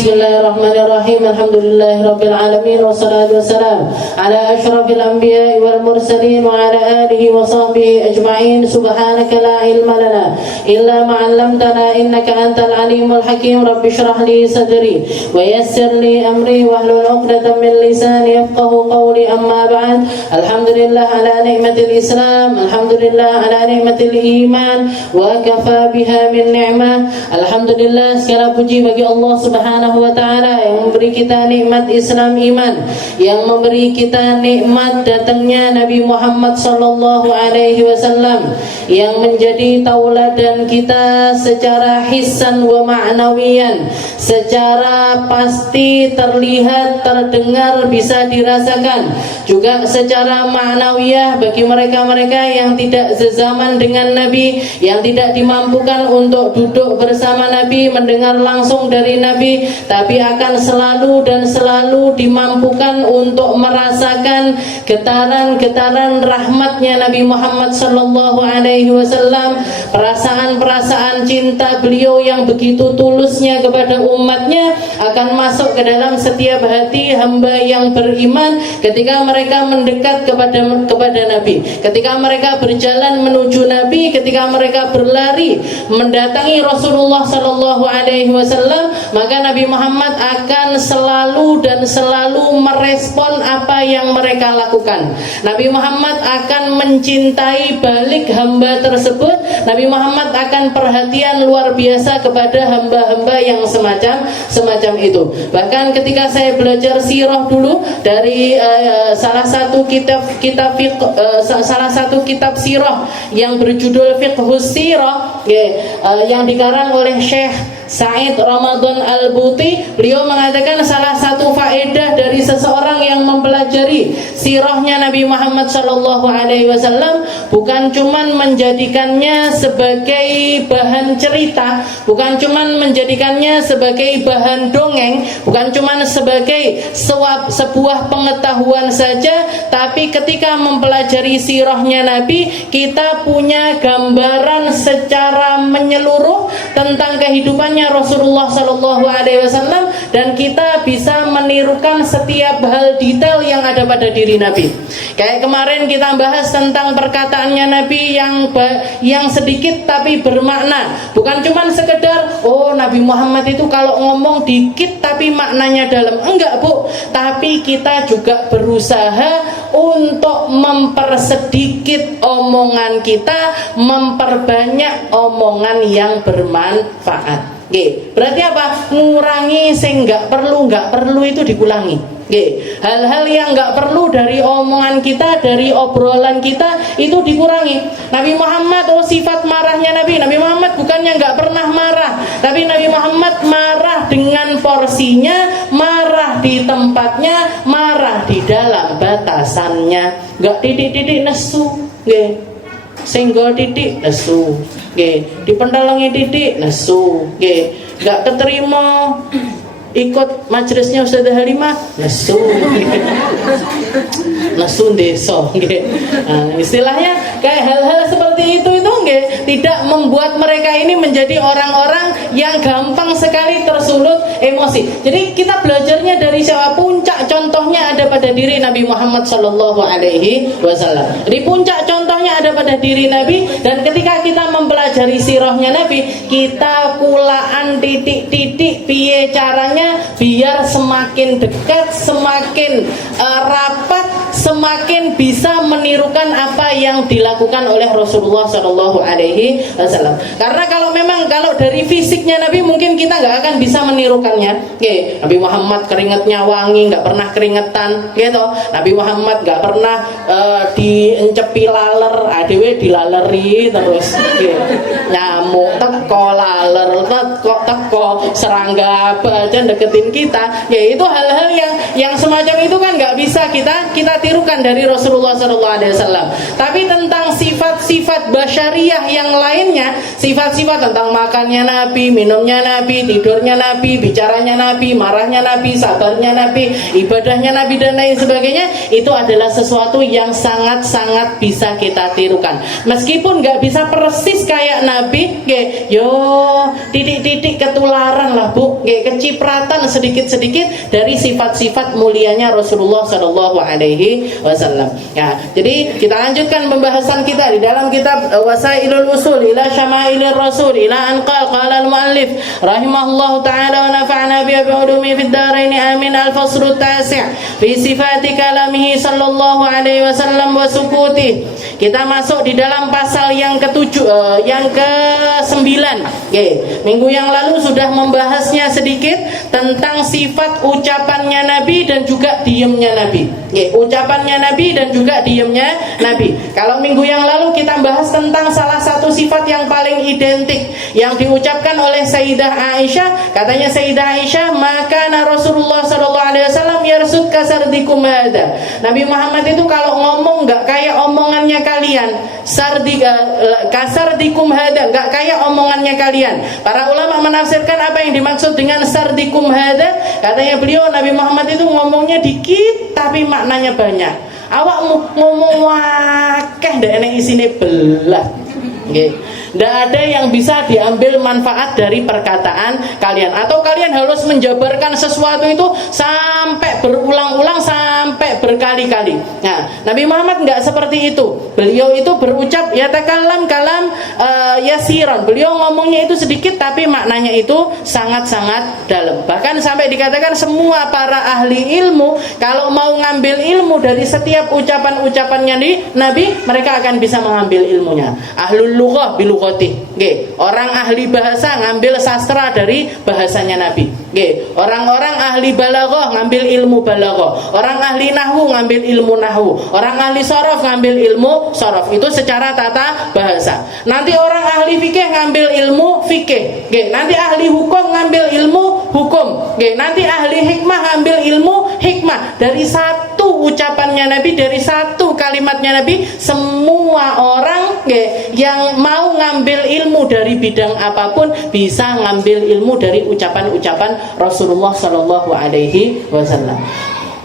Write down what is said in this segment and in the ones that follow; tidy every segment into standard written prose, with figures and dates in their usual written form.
Bismillahirrahmanirrahim. Alhamdulillahirabbil alamin wassalatu wassalamu ala asyrafil anbiya'i wal mursalin wa ala alihi wa sahbihi ajma'in. Subhanaka la ilma lana illa ma 'allamtana innaka antal alimul hakim. Rabbi shrah li sadri wa yassir li amri wahlul 'uqdatam min lisani yafqahu qawli. Amma ba'd. Alhamdulillah ala ni'matil Islam, alhamdulillah ala ni'matil iman wa kafa biha min ni'mah. Alhamdulillah, segala puji bagi Allah Subhanahu wa taala yang memberi kita nikmat Islam iman, yang memberi kita nikmat datangnya Nabi Muhammad sallallahu alaihi wasallam yang menjadi tauladan kita secara hissan wa ma'nawiyan, secara pasti terlihat, terdengar, bisa dirasakan, juga secara ma'nawiyah bagi mereka-mereka yang tidak sezaman dengan Nabi, yang tidak dimampukan untuk duduk bersama Nabi, mendengar langsung dari Nabi, tapi akan selalu dan selalu dimampukan untuk merasakan getaran-getaran rahmatnya Nabi Muhammad sallallahu alaihi wasallam, perasaan-perasaan cinta beliau yang begitu tulusnya kepada umatnya akan masuk ke dalam setiap hati hamba yang beriman ketika mereka mendekat kepada Nabi, ketika mereka berjalan menuju Nabi, ketika mereka berlari mendatangi Rasulullah sallallahu alaihi wasallam, maka Nabi Muhammad akan selalu dan selalu merespon apa yang mereka lakukan. Nabi Muhammad akan mencintai balik hamba tersebut. Nabi Muhammad akan perhatian luar biasa kepada hamba-hamba yang semacam itu. Bahkan ketika saya belajar sirah dulu dari salah satu kitab sirah yang berjudul Fiqhus Sirah, yang dikarang oleh Syekh Said Ramadan Al-Buti, beliau mengatakan salah satu faedah dari seseorang yang mempelajari sirahnya Nabi Muhammad sallallahu alaihi wasallam bukan cuman menjadikannya sebagai bahan cerita, bukan cuman menjadikannya sebagai bahan dongeng, bukan cuman sebagai sebuah pengetahuan saja, tapi ketika mempelajari sirahnya Nabi, kita punya gambaran secara menyeluruh tentang kehidupannya Rasulullah sallallahu alaihi wasallam, dan kita bisa menirukan setiap hal detail yang ada pada diri Nabi. Kayak kemarin kita bahas tentang perkataannya Nabi yang sedikit tapi bermakna, bukan cuma sekedar Nabi Muhammad itu kalau ngomong dikit tapi maknanya dalam, enggak Bu, tapi kita juga berusaha untuk mempersedikit omongan kita, memperbanyak omongan yang bermanfaat. Berarti apa? Ngurangi sing nggak perlu itu dikurangi. Hal-hal yang nggak perlu dari omongan kita, dari obrolan kita itu dikurangi. Nabi Muhammad, sifat marahnya Nabi Muhammad bukannya nggak pernah marah, tapi Nabi Muhammad marah dengan porsinya, marah di tempatnya, marah di dalam batasannya. Nggak titik-titik nesu, senggol titik nesu, dipendalangi titik nesu, gak keterima ikut majelisnya Ustazah Halimah nesu, nesu deso, istilahnya kayak hal-hal seperti itu tidak membuat mereka ini menjadi orang-orang yang gampang sekali tersulut emosi. Jadi kita belajarnya dari siapa? Puncak contohnya ada pada diri Nabi Muhammad sallallahu alaihi wasallam. Di puncak contohnya ada pada diri Nabi, dan ketika kita mempelajari sirahnya Nabi, kita kulaan titik-titik piye caranya biar semakin dekat, semakin rapat, semakin bisa menirukan apa yang dilakukan oleh Rasulullah sallallahu alaihi wasallam. Karena kalau dari fisiknya Nabi mungkin kita nggak akan bisa menirukannya. Nabi Muhammad keringatnya wangi, nggak pernah keringetan, gitu. Nabi Muhammad nggak pernah diencepi laler, adewe dilaleri terus, nyamuk teko laler, teko serangga aja deketin kita. Itu hal-hal yang semacam itu kan nggak bisa kita tirukan dari Rasulullah sallallahu alaihi wasallam. Tapi tentang tentang sifat-sifat basyariah yang lainnya, sifat-sifat tentang makannya Nabi, minumnya Nabi, tidurnya Nabi, bicaranya Nabi, marahnya Nabi, sabarnya Nabi, ibadahnya Nabi dan lain sebagainya, itu adalah sesuatu yang sangat-sangat bisa kita tirukan. Meskipun nggak bisa persis kayak Nabi, titik-titik ketularan lah Bu, kecipratan sedikit-sedikit dari sifat-sifat mulianya Rasulullah Shallallahu Alaihi Wasallam. Ya, jadi kita lanjutkan pembahasan kita di dalam kitab Wasailul Usul ila Syamailir Rasul ila anqal qala al-muallif rahimahullahu taala wa nafa'na bi ulumi fid dharain amin. Al-faslu at-tasi' fi sifati kalamihi sallallahu alaihi wasallam wa sukuti. Kita masuk di dalam pasal yang yang ke-9. Minggu yang lalu sudah membahasnya sedikit tentang sifat ucapannya Nabi dan juga diamnya Nabi. Ucapannya Nabi dan juga diamnya Nabi. Kalau minggu yang lalu kita bahas tentang salah satu sifat yang paling identik yang diucapkan oleh Sayyidah Aisyah. Katanya Sayyidah Aisyah, maka Rasulullah sallallahu alaihi wasallam yarsud kasardikum hada. Nabi Muhammad itu kalau ngomong enggak kayak omongannya kalian. Kasardikum hada, enggak kayak omongannya kalian. Para ulama menafsirkan apa yang dimaksud dengan sardikum hada. Katanya beliau, Nabi Muhammad itu ngomongnya dikit tapi maknanya banyak. Awak ngomong wakeh ndak enek isine belas. Tidak ada yang bisa diambil manfaat dari perkataan kalian. Atau kalian harus menjabarkan sesuatu itu sampai berulang-ulang, sampai berkali-kali. Nah, Nabi Muhammad enggak seperti itu. Beliau itu berucap yatakallam kalam yasiran. Beliau ngomongnya itu sedikit tapi maknanya itu sangat-sangat dalam. Bahkan sampai dikatakan semua para ahli ilmu kalau mau ngambil ilmu dari setiap ucapan-ucapannya Nabi, mereka akan bisa mengambil ilmunya. Ahlul lughah bil orang ahli bahasa ngambil sastra dari bahasanya Nabi. Orang-orang ahli balaghah ngambil ilmu balaghah. Orang ahli nahwu ngambil ilmu nahwu. Orang ahli sorof ngambil ilmu sorof. Itu secara tata bahasa. Nanti orang ahli fikih ngambil ilmu fikih. Nanti ahli hukum ngambil ilmu hukum. Nanti ahli hikmah ngambil ilmu hikmah. Dari satu ucapannya Nabi, dari satu kalimatnya Nabi, semua orang yang mau ngambil ilmu dari bidang apapun bisa ngambil ilmu dari ucapan-ucapan Rasulullah Sallallahu Alaihi Wasallam.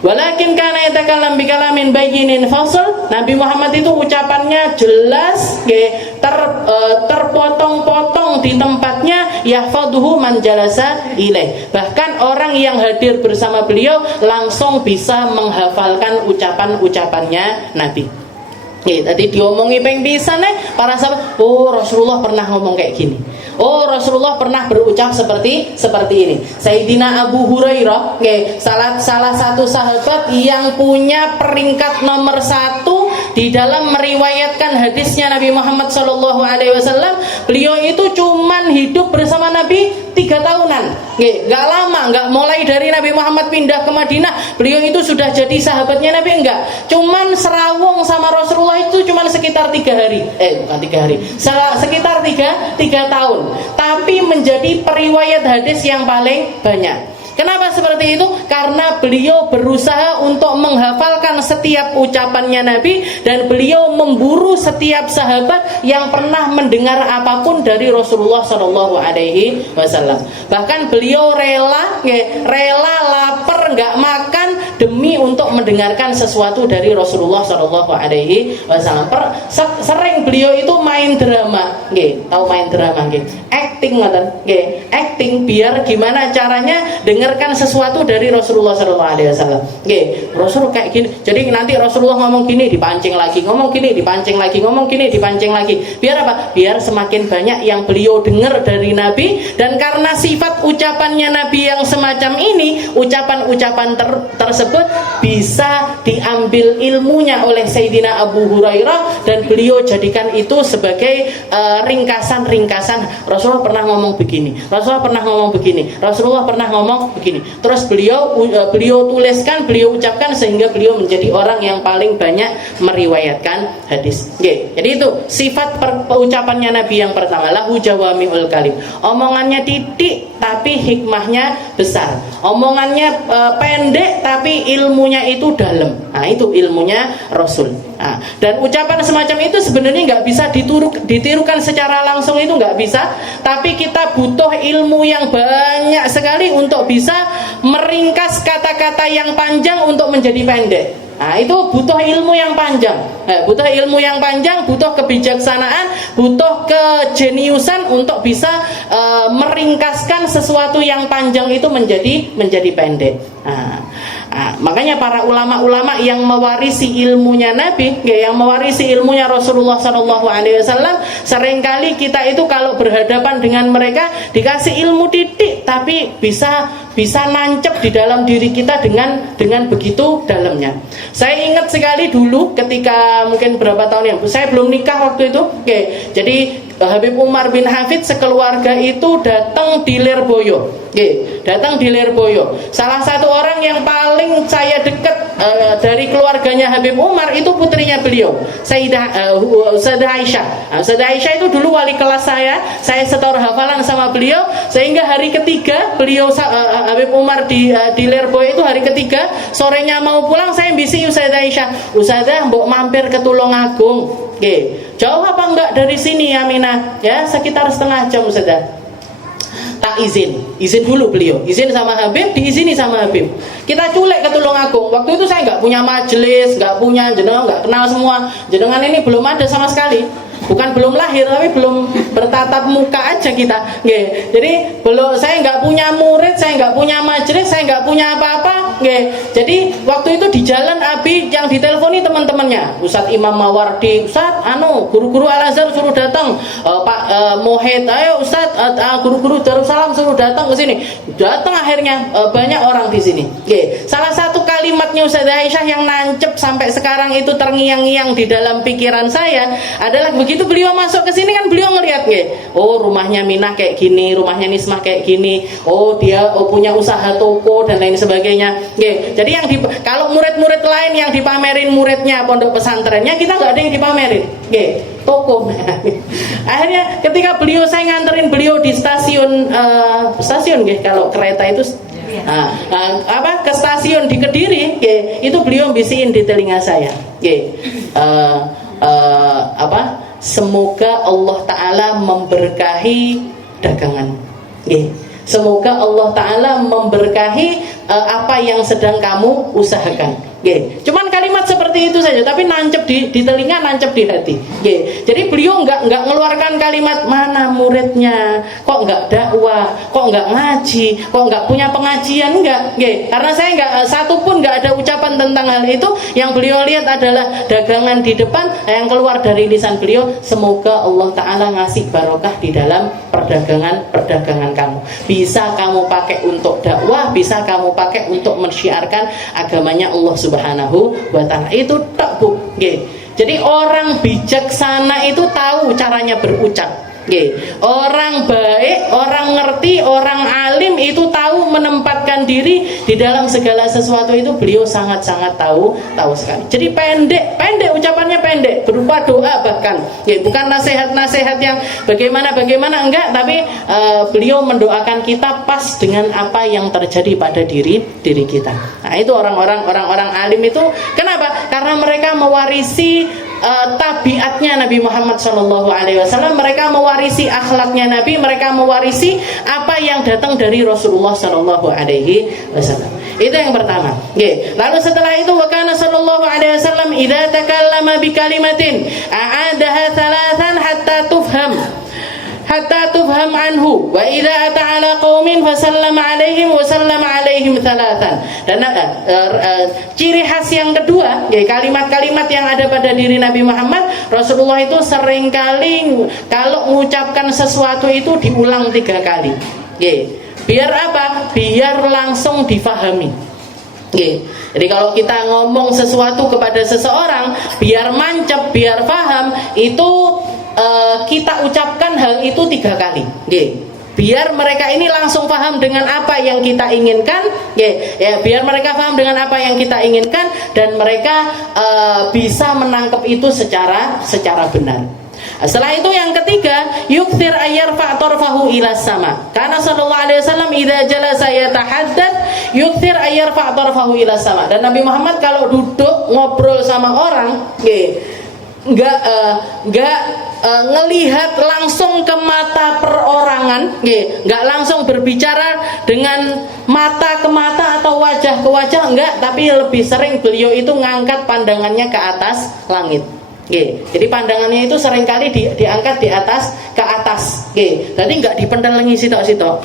Walakin kana yatakallam bikalamin bayyinin fasl. Nabi Muhammad itu ucapannya jelas, terpotong-potong di tempatnya, yahfaduhu man jalasa ilaih. Bahkan orang yang hadir bersama beliau langsung bisa menghafalkan ucapan-ucapannya Nabi. Tadi diomongi peng pisan para sahabat, oh Rasulullah pernah ngomong kayak gini. Oh Rasulullah pernah berucap seperti ini. Sayyidina Abu Hurairah, salah satu sahabat yang punya peringkat nomor 1 di dalam meriwayatkan hadisnya Nabi Muhammad SAW. Beliau itu cuman hidup bersama Nabi 3 tahunan. Gak lama, gak mulai dari Nabi Muhammad pindah ke Madinah beliau itu sudah jadi sahabatnya Nabi, enggak. Cuman serawung sama Rasulullah itu cuman sekitar 3 hari. Bukan 3 hari. Sekitar 3 tahun. Tapi menjadi periwayat hadis yang paling banyak. Kenapa seperti itu? Karena beliau berusaha untuk menghafalkan setiap ucapannya Nabi, dan beliau memburu setiap sahabat yang pernah mendengar apapun dari Rasulullah Shallallahu Alaihi Wasallam. Bahkan beliau rela lapar nggak makan demi untuk mendengarkan sesuatu dari Rasulullah Shallallahu Alaihi Wasallam. Sering beliau itu main drama, tahu main drama, acting, acting biar gimana caranya dengarkan sesuatu dari Rasulullah SAW. Rasul kayak gini. Jadi nanti Rasulullah ngomong gini dipancing lagi, ngomong gini dipancing lagi, ngomong gini dipancing lagi. Biar apa? Biar semakin banyak yang beliau dengar dari Nabi. Dan karena sifat ucapannya Nabi yang semacam ini, ucapan-ucapan tersebut bisa diambil ilmunya oleh Sayyidina Abu Hurairah, dan beliau jadikan itu sebagai ringkasan-ringkasan. Rasulullah pernah ngomong begini, Rasulullah pernah ngomong begini, Rasulullah pernah ngomong begini. Terus beliau tuliskan, beliau ucapkan, sehingga beliau menjadi orang yang paling banyak meriwayatkan hadis. Jadi itu sifat ucapannya Nabi yang pertama, lahu jawami'ul kalim. Omongannya titik tapi hikmahnya besar. Omongannya pendek tapi ilmunya itu dalam. Nah, itu ilmunya Rasul. Nah, dan ucapan semacam itu sebenarnya nggak bisa ditirukan secara langsung, itu nggak bisa. Tapi kita butuh ilmu yang banyak sekali untuk bisa meringkas kata-kata yang panjang untuk menjadi pendek. Nah, itu butuh ilmu yang panjang. Butuh ilmu yang panjang, butuh kebijaksanaan, butuh kejeniusan untuk bisa meringkaskan sesuatu yang panjang itu menjadi pendek. Makanya para ulama-ulama yang mewarisi ilmunya Nabi, yang mewarisi ilmunya Rasulullah SAW, seringkali kita itu kalau berhadapan dengan mereka dikasih ilmu titik, tapi bisa nancep di dalam diri kita dengan begitu dalamnya. Saya ingat sekali dulu ketika mungkin berapa tahun yang saya belum nikah waktu itu. Jadi Habib Umar bin Hafid sekeluarga itu datang di Lirboyo. Datang di Lirboyo. Salah satu orang yang paling saya dekat dari keluarganya Habib Umar itu putrinya beliau, Sayyidah Aisyah. Sayyidah Aisyah itu dulu wali kelas saya setor hafalan sama beliau, sehingga hari ketiga beliau Habib Umar di Lirboyo itu hari ketiga sorenya mau pulang, saya bisi Sayyidah Aisyah, Ustazah mbok mampir ke Tulungagung. Jauh apa enggak dari sini Aminah? Ya sekitar setengah jam Ustazah. Tak izin dulu beliau, izin sama Habib, diizini sama Habib. Kita culek ke Tulungagung. Waktu itu saya nggak punya majelis, nggak punya jenengan, nggak kenal semua. Jenengan ini belum ada sama sekali. Bukan belum lahir, tapi belum bertatap muka aja kita. Jadi saya nggak punya murid, saya nggak punya majelis, saya nggak punya apa-apa. Jadi waktu itu di jalan Abi yang diteleponi teman-temannya, Ustadz Imam Mawardi, Ustadz guru-guru Al-Azhar suruh datang, Pak Mohid, ayo Ustadz guru-guru Darussalam suruh datang ke sini. Datang akhirnya banyak orang di sini. Salah satu kalimatnya Ustazah Aisyah yang nancep sampai sekarang itu terngiang-ngiang di dalam pikiran saya adalah begitu beliau masuk ke sini kan beliau ngelihat oh rumahnya Minah kayak gini, rumahnya Nismah kayak gini, oh dia punya usaha toko dan lain sebagainya. Jadi yang kalau murid-murid lain yang dipamerin muridnya pondok pesantrennya, kita nggak ada yang dipamerin toko. Akhirnya ketika saya nganterin beliau di stasiun kalau kereta itu ke stasiun di Kediri, itu beliau bisiin di telinga saya, semoga Allah Ta'ala memberkahi dagangan. Semoga Allah Ta'ala memberkahi apa yang sedang kamu usahakan. Cuman kalimat seperti itu saja, tapi nancep di telinga, nancep di hati. Jadi beliau nggak ngeluarkan kalimat mana muridnya, kok nggak dakwah, kok nggak ngaji, kok nggak punya pengajian, enggak. Karena saya nggak satu pun nggak ada ucapan tentang hal itu. Yang beliau lihat adalah dagangan di depan, yang keluar dari lisan beliau, semoga Allah Ta'ala ngasih barokah di dalam perdagangan kamu. Bisa kamu pakai untuk dakwah, bisa kamu pakai untuk mensyiarkan agamanya Allah Subhanahu wa Ta'ala. Itu tak Bu. Jadi orang bijaksana itu tahu caranya berucap. Orang baik, orang ngerti, orang alim itu tahu menempatkan diri di dalam segala sesuatu itu. Beliau sangat-sangat tahu sekali. Jadi pendek ucapannya pendek, berupa doa bahkan. Bukan nasihat-nasihat yang bagaimana enggak, tapi beliau mendoakan kita pas dengan apa yang terjadi pada diri kita. Nah, itu orang-orang alim itu kenapa? Karena mereka mewarisi tabiatnya Nabi Muhammad SAW, mereka mewarisi akhlaknya Nabi, mereka mewarisi apa yang datang dari Rasulullah SAW. Itu yang pertama. Lalu setelah itu wakana sallallahu alaihi wasallam idza takallama bi kalimatin a'adaha thalathan hatta tufham anhu wa idza ata ala qaumin fasallama alaihim wa sallama alaihim thalathan. Dan ciri khas yang kedua, kalimat-kalimat yang ada pada diri Nabi Muhammad, Rasulullah itu seringkali kalau mengucapkan sesuatu itu diulang 3 kali. Biar apa? Biar langsung difahami. Jadi kalau kita ngomong sesuatu kepada seseorang, biar mancep, biar paham, itu kita ucapkan hal itu 3 kali. Biar mereka ini langsung paham dengan apa yang kita inginkan, biar mereka paham dengan apa yang kita inginkan, dan mereka bisa menangkap itu secara benar. Setelah itu yang ketiga, yukthir ayyarfa tarfahu ila sama. Karena sallallahu alaihi wasallam idza jalasa yatahaddats yukthir ayyarfa tarfahu ila sama. Dan Nabi Muhammad kalau duduk ngobrol sama orang, enggak ngelihat langsung ke mata perorangan, enggak langsung berbicara dengan mata ke mata atau wajah ke wajah, enggak, tapi lebih sering beliau itu ngangkat pandangannya ke atas langit. Jadi pandangannya itu seringkali diangkat di atas ke atas. Jadi enggak dipendelengi sitok-sitok.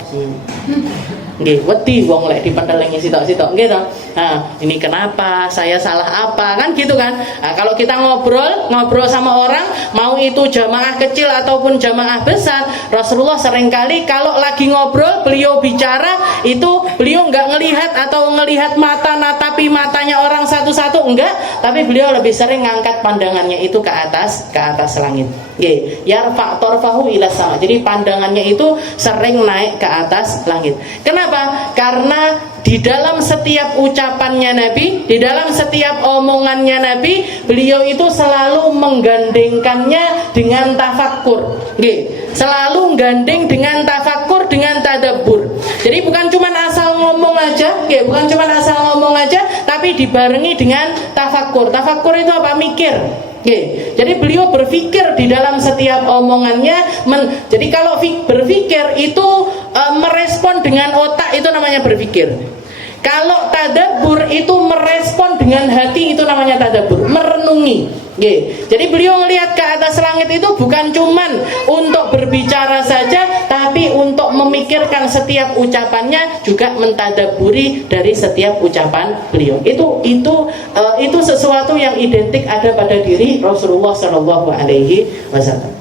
Wedi wong lek dipendelengi sitok-sitok gitu. Nah, ini kenapa? Saya salah apa? Kan gitu kan. Nah, kalau kita ngobrol sama orang, mau itu jamaah kecil ataupun jamaah besar, Rasulullah seringkali kalau lagi ngobrol, beliau bicara itu beliau enggak ngelihat atau ngelihat mata natapi matanya orang satu-satu, enggak, tapi beliau lebih sering ngangkat pandangannya itu ke atas langit. Yarfa tarfahu ila sama. Jadi pandangannya itu sering naik ke atas langit. Kenapa? Karena di dalam setiap ucapannya Nabi, di dalam setiap omongannya Nabi, beliau itu selalu menggandengkannya dengan tafakkur. Selalu gandeng dengan tafakkur, dengan tadabbur. Jadi bukan cuma asal ngomong aja, tapi dibarengi dengan tafakkur. Tafakkur itu apa? Mikir. Jadi beliau berpikir di dalam setiap omongannya. Jadi kalau berpikir itu merespon dengan otak, itu namanya berpikir. Kalau tadabbur itu merespon dengan hati, itu namanya tadabbur, merenungi. Jadi beliau melihat ke atas langit itu bukan cuman untuk berbicara saja, tapi untuk memikirkan setiap ucapannya, juga mentadabburi dari setiap ucapan beliau. Itu sesuatu yang identik ada pada diri Rasulullah Shallallahu Alaihi Wasallam.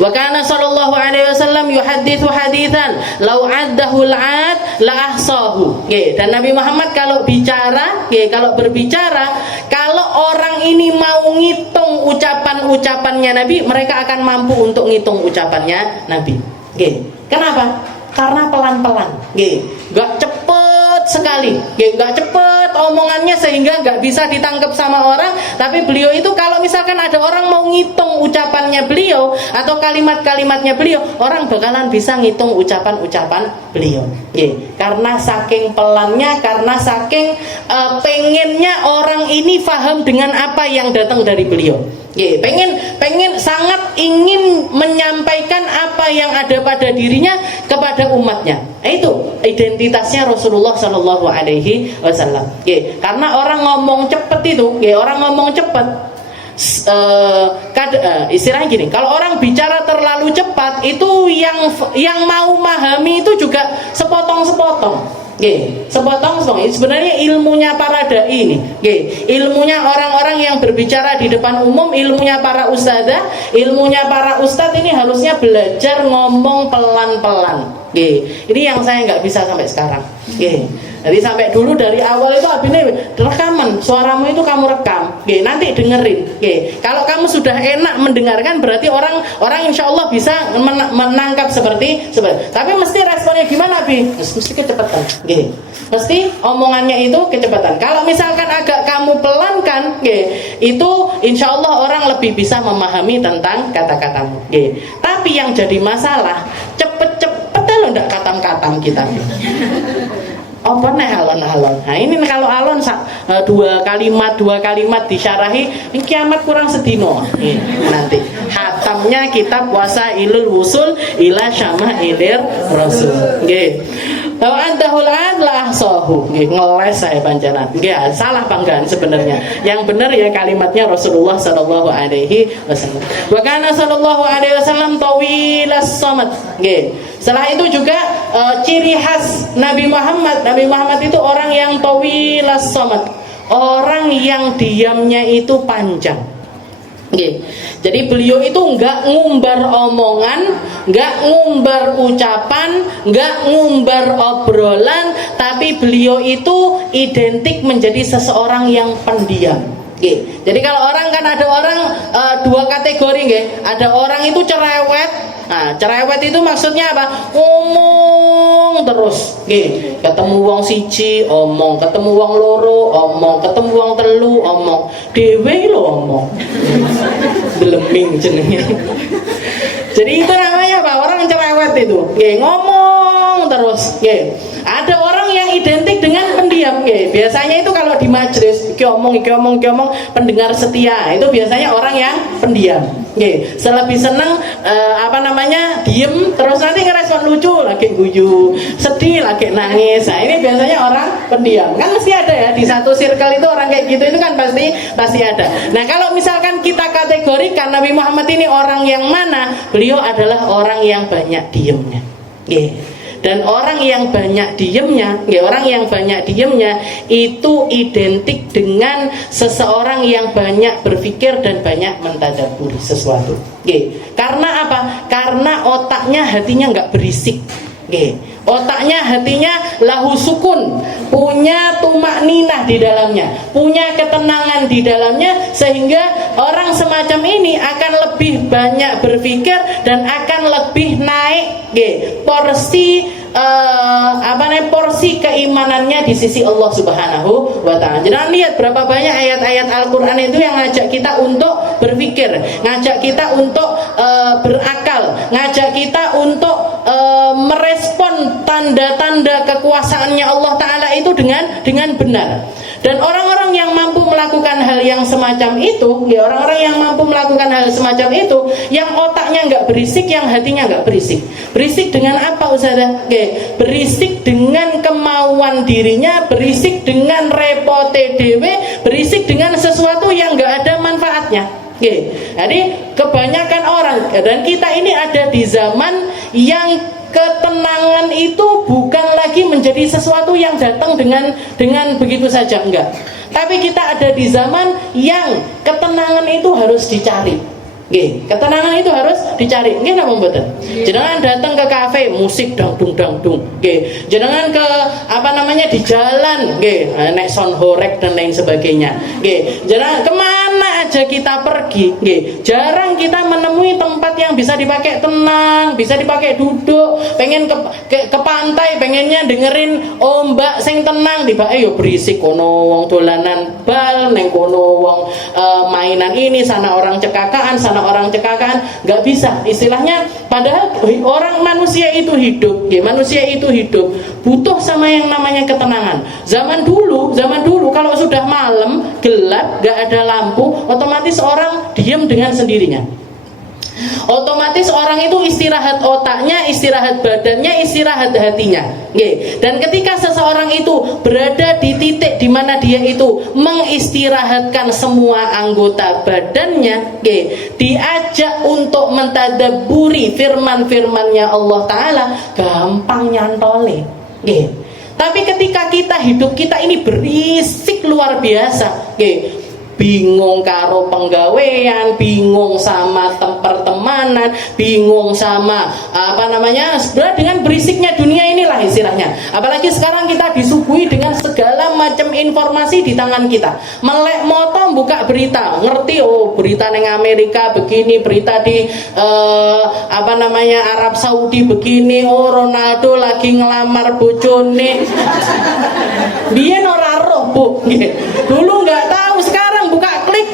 Wa kana sallallahu alaihi wasallam yuhadditsu haditsan law addahu al-'ad la ahsahu. Dan Nabi Muhammad kalau berbicara, kalau orang ini mau ngitung ucapannya Nabi, mereka akan mampu untuk ngitung ucapannya Nabi. Kenapa? Karena pelan-pelan. Enggak cepet sekali. Enggak cepet omongannya sehingga enggak bisa ditangkap sama orang, tapi beliau itu kalau misalkan ada orang mau ngitung ucapannya beliau atau kalimat-kalimatnya beliau, orang bakalan bisa ngitung ucapan-ucapan beliau. Karena saking pelannya, karena saking pengennya orang ini paham dengan apa yang datang dari beliau. Pengen sangat ingin menyampaikan apa yang ada pada dirinya kepada umatnya. Itu identitasnya Rasulullah Shallallahu Alaihi Wasallam. Karena orang ngomong cepet istilahnya gini, kalau orang bicara terlalu cepat, itu yang mau memahami itu juga sepotong-sepotong. Sepotong-sepotong. Sebenarnya ilmunya para dai ini, ilmunya orang-orang yang berbicara di depan umum, ilmunya para ustadzah, ilmunya para ustadz ini harusnya belajar ngomong pelan-pelan. Ini yang saya nggak bisa sampai sekarang. Jadi sampai dulu dari awal itu abisnya rekaman, suaramu itu kamu rekam, nanti dengerin. Kalau kamu sudah enak mendengarkan, berarti orang insya Allah bisa menangkap seperti. Tapi mesti responnya gimana, Bi? Mesti kecepatan. Mesti omongannya itu kecepatan. Kalau misalkan agak kamu pelankan, itu insya Allah orang lebih bisa memahami tentang kata-katamu. Tapi yang jadi masalah, cepet-cepet lo ndak katam-katam kita. Apa nih alon-alon? Nah ini kalau alon dua kalimat disyarahi, ini kiamat kurang sedino. Nanti hatamnya kitab Wasailul Wusul ila Syamailir Rasul. Law andahul adlah ahsahu. Ngeles saya panjana. Salah panggaan sebenarnya. Yang benar ya kalimatnya Rasulullah Sallallahu Alaihi Wasallam. Wa kana Sallallahu Alaihi Wasallam tawilas samad. Setelah itu juga ciri khas Nabi Muhammad itu orang yang tawilas samad, orang yang diamnya itu panjang. Jadi beliau itu enggak ngumbar omongan, enggak ngumbar ucapan, enggak ngumbar obrolan, tapi beliau itu identik menjadi seseorang yang pendiam. Jadi kalau orang kan ada orang dua kategori, ada orang itu cerewet. Nah, cerewet itu maksudnya apa? Ngomong terus. Ketemu wong siji omong, ketemu wong loro omong, ketemu wong telu omong, dhewe lho omong. Beleming jenenge. Jadi itu namanya apa? Orang cerewet itu. Ngomong terus. Ada orang yang identik dengan pendiam. Biasanya itu kalau di majelis iki omong, pendengar setia. Itu biasanya orang yang pendiam. Selebih seneng diem terus nanti ngerespon lucu lagi guyu, sedih lagi nangis. Nah, ini biasanya orang pendiam. Kan mesti ada ya di satu circle itu orang kayak gitu itu kan pasti ada. Nah, kalau misalkan kita kategorikan Nabi Muhammad ini orang yang mana? Beliau adalah orang yang banyak diemnya. Dan orang yang banyak diemnya, itu identik dengan seseorang yang banyak berpikir dan banyak mentadabburi sesuatu. Karena apa? Karena otaknya, hatinya nggak berisik. Otaknya, hatinya lahu sukun, punya tumakninah di dalamnya, punya ketenangan di dalamnya, sehingga orang semacam ini akan lebih banyak berpikir dan akan lebih naik porsi keimanannya di sisi Allah Subhanahu wa ta'ala. Jangan lihat berapa banyak ayat-ayat Al-Quran itu yang ngajak kita untuk berpikir, ngajak kita untuk berakal, ngajak kita untuk merespon tanda-tanda kekuasaannya Allah Ta'ala itu dengan benar. Dan orang-orang yang mampu melakukan hal yang semacam itu, yang otaknya nggak berisik, yang hatinya nggak berisik. Berisik dengan apa, Ustazah? Berisik dengan kemauan dirinya, berisik dengan repote dewe, berisik dengan sesuatu yang nggak ada manfaatnya. Jadi kebanyakan orang, dan kita ini ada di zaman yang ketenangan itu bukan lagi menjadi sesuatu yang datang dengan begitu saja, enggak. Tapi kita ada di zaman yang ketenangan itu harus dicari. Ketenangan itu harus dicari. Nggih napa mboten? Jenengan datang ke kafe, musik dangdung. Jenengan ke di jalan, nek sound horek dan lain sebagainya. Jenengan kemana aja kita pergi, jarang kita menemui tempat yang bisa dipakai tenang, bisa dipakai duduk. Pengen ke pantai, pengennya dengerin ombak sing tenang, tiba yo berisik kono wong dolanan bal, neng kono wong mainan ini, sana orang cekakaan, nggak bisa istilahnya. Padahal orang manusia itu hidup butuh sama yang namanya ketenangan. Zaman dulu kalau sudah malam gelap, nggak ada lampu, otomatis orang diam dengan sendirinya. Otomatis orang itu istirahat otaknya, istirahat badannya, istirahat hatinya. Dan ketika seseorang itu berada di titik di mana dia itu mengistirahatkan semua anggota badannya, diajak untuk mentadabburi firman-firmannya Allah Ta'ala, gampang nyantole. Tapi ketika hidup kita ini berisik luar biasa, bingung karo penggawean, bingung sama pertemanan, bingung sama sebenarnya dengan berisiknya dunia inilah istilahnya. Apalagi sekarang kita disuguhi dengan segala macam informasi di tangan kita. Melek moto buka berita, ngerti berita neng Amerika begini, berita di Arab Saudi begini, Ronaldo lagi ngelamar bojone. Biyen ora roh, Bu. Dulu nggak tahu, sekarang buka klik,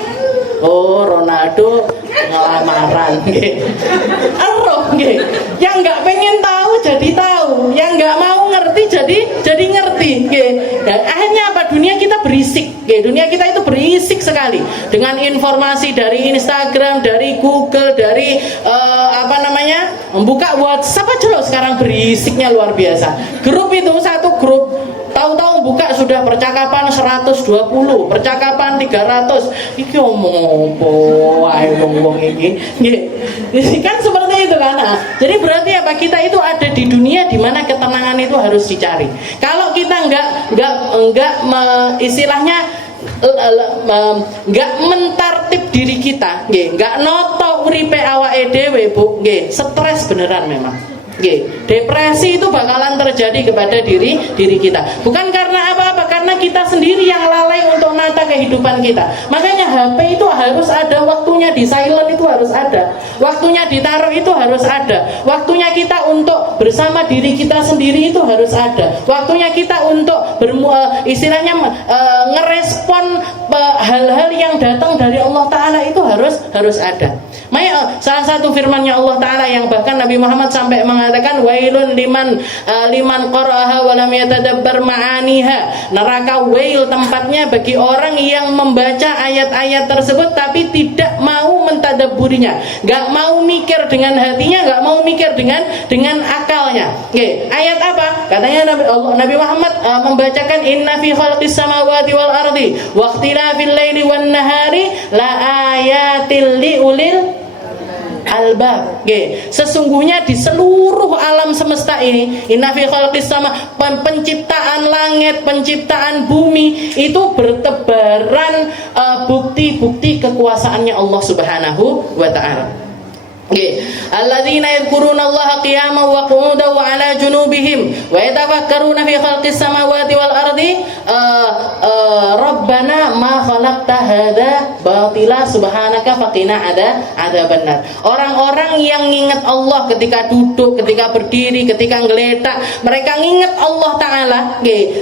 Ronaldo ngelamaran. Yang nggak pengen tahu jadi tahu, yang nggak mau ngerti jadi ngerti. Dan akhirnya apa? Dunia kita berisik. Dunia kita itu berisik sekali dengan informasi dari Instagram, dari Google, dari membuka WhatsApp aja loh sekarang berisiknya luar biasa. Grup itu satu grup, tahu-tahu buka sudah percakapan 120, percakapan 300. Iki omong apa wae wong iki. Nggih. Kan seperti itu kan. Jadi berarti apa? Kita itu ada di dunia di mana ketenangan itu harus dicari. Kalau kita enggak mentartib diri kita, enggak noto uripe awake dhewe, Bu, stres beneran memang. Depresi itu bakalan terjadi kepada diri kita. Bukan karena apa-apa, karena kita sendiri yang lalai untuk nata kehidupan kita. Makanya HP itu harus ada waktunya, di silent itu harus ada, waktunya ditaruh itu harus ada, waktunya kita untuk bersama diri kita sendiri itu harus ada, waktunya kita untuk ngerespon merespon hal-hal yang datang dari Allah Ta'ala itu harus ada. Makanya salah satu firman-Nya Allah Ta'ala yang bahkan Nabi Muhammad sampai mengatakan wailun liman qara'aha wa lam yatadabbar ma'aniha. Neraka wail tempatnya bagi orang yang membaca ayat-ayat tersebut tapi tidak mau mentadabburinya, enggak mau mikir dengan hatinya, enggak mau mikir dengan akalnya. Oke, ayat apa? Katanya Nabi Muhammad membacakan inna fi khalqis samawati wal ardi wa ikhtilafil laili wan nahari la ayatil liulil albab. Sesungguhnya di seluruh alam semesta ini, inna fi khalqis sama, penciptaan langit, penciptaan bumi itu bertebaran bukti-bukti kekuasaannya Allah Subhanahu wa taala. Alladzina yadhkuruna Allaha qiyaman wa qu'udan wa 'ala junubihim wa yatafakkaruna fi khalqis samawati wal ardi Rabbana ma khalaqta hadza batila subhanaka faqina adzabannar. Orang-orang yang ingat Allah ketika duduk, ketika berdiri, ketika ngeletak, mereka ingat Allah Ta'ala,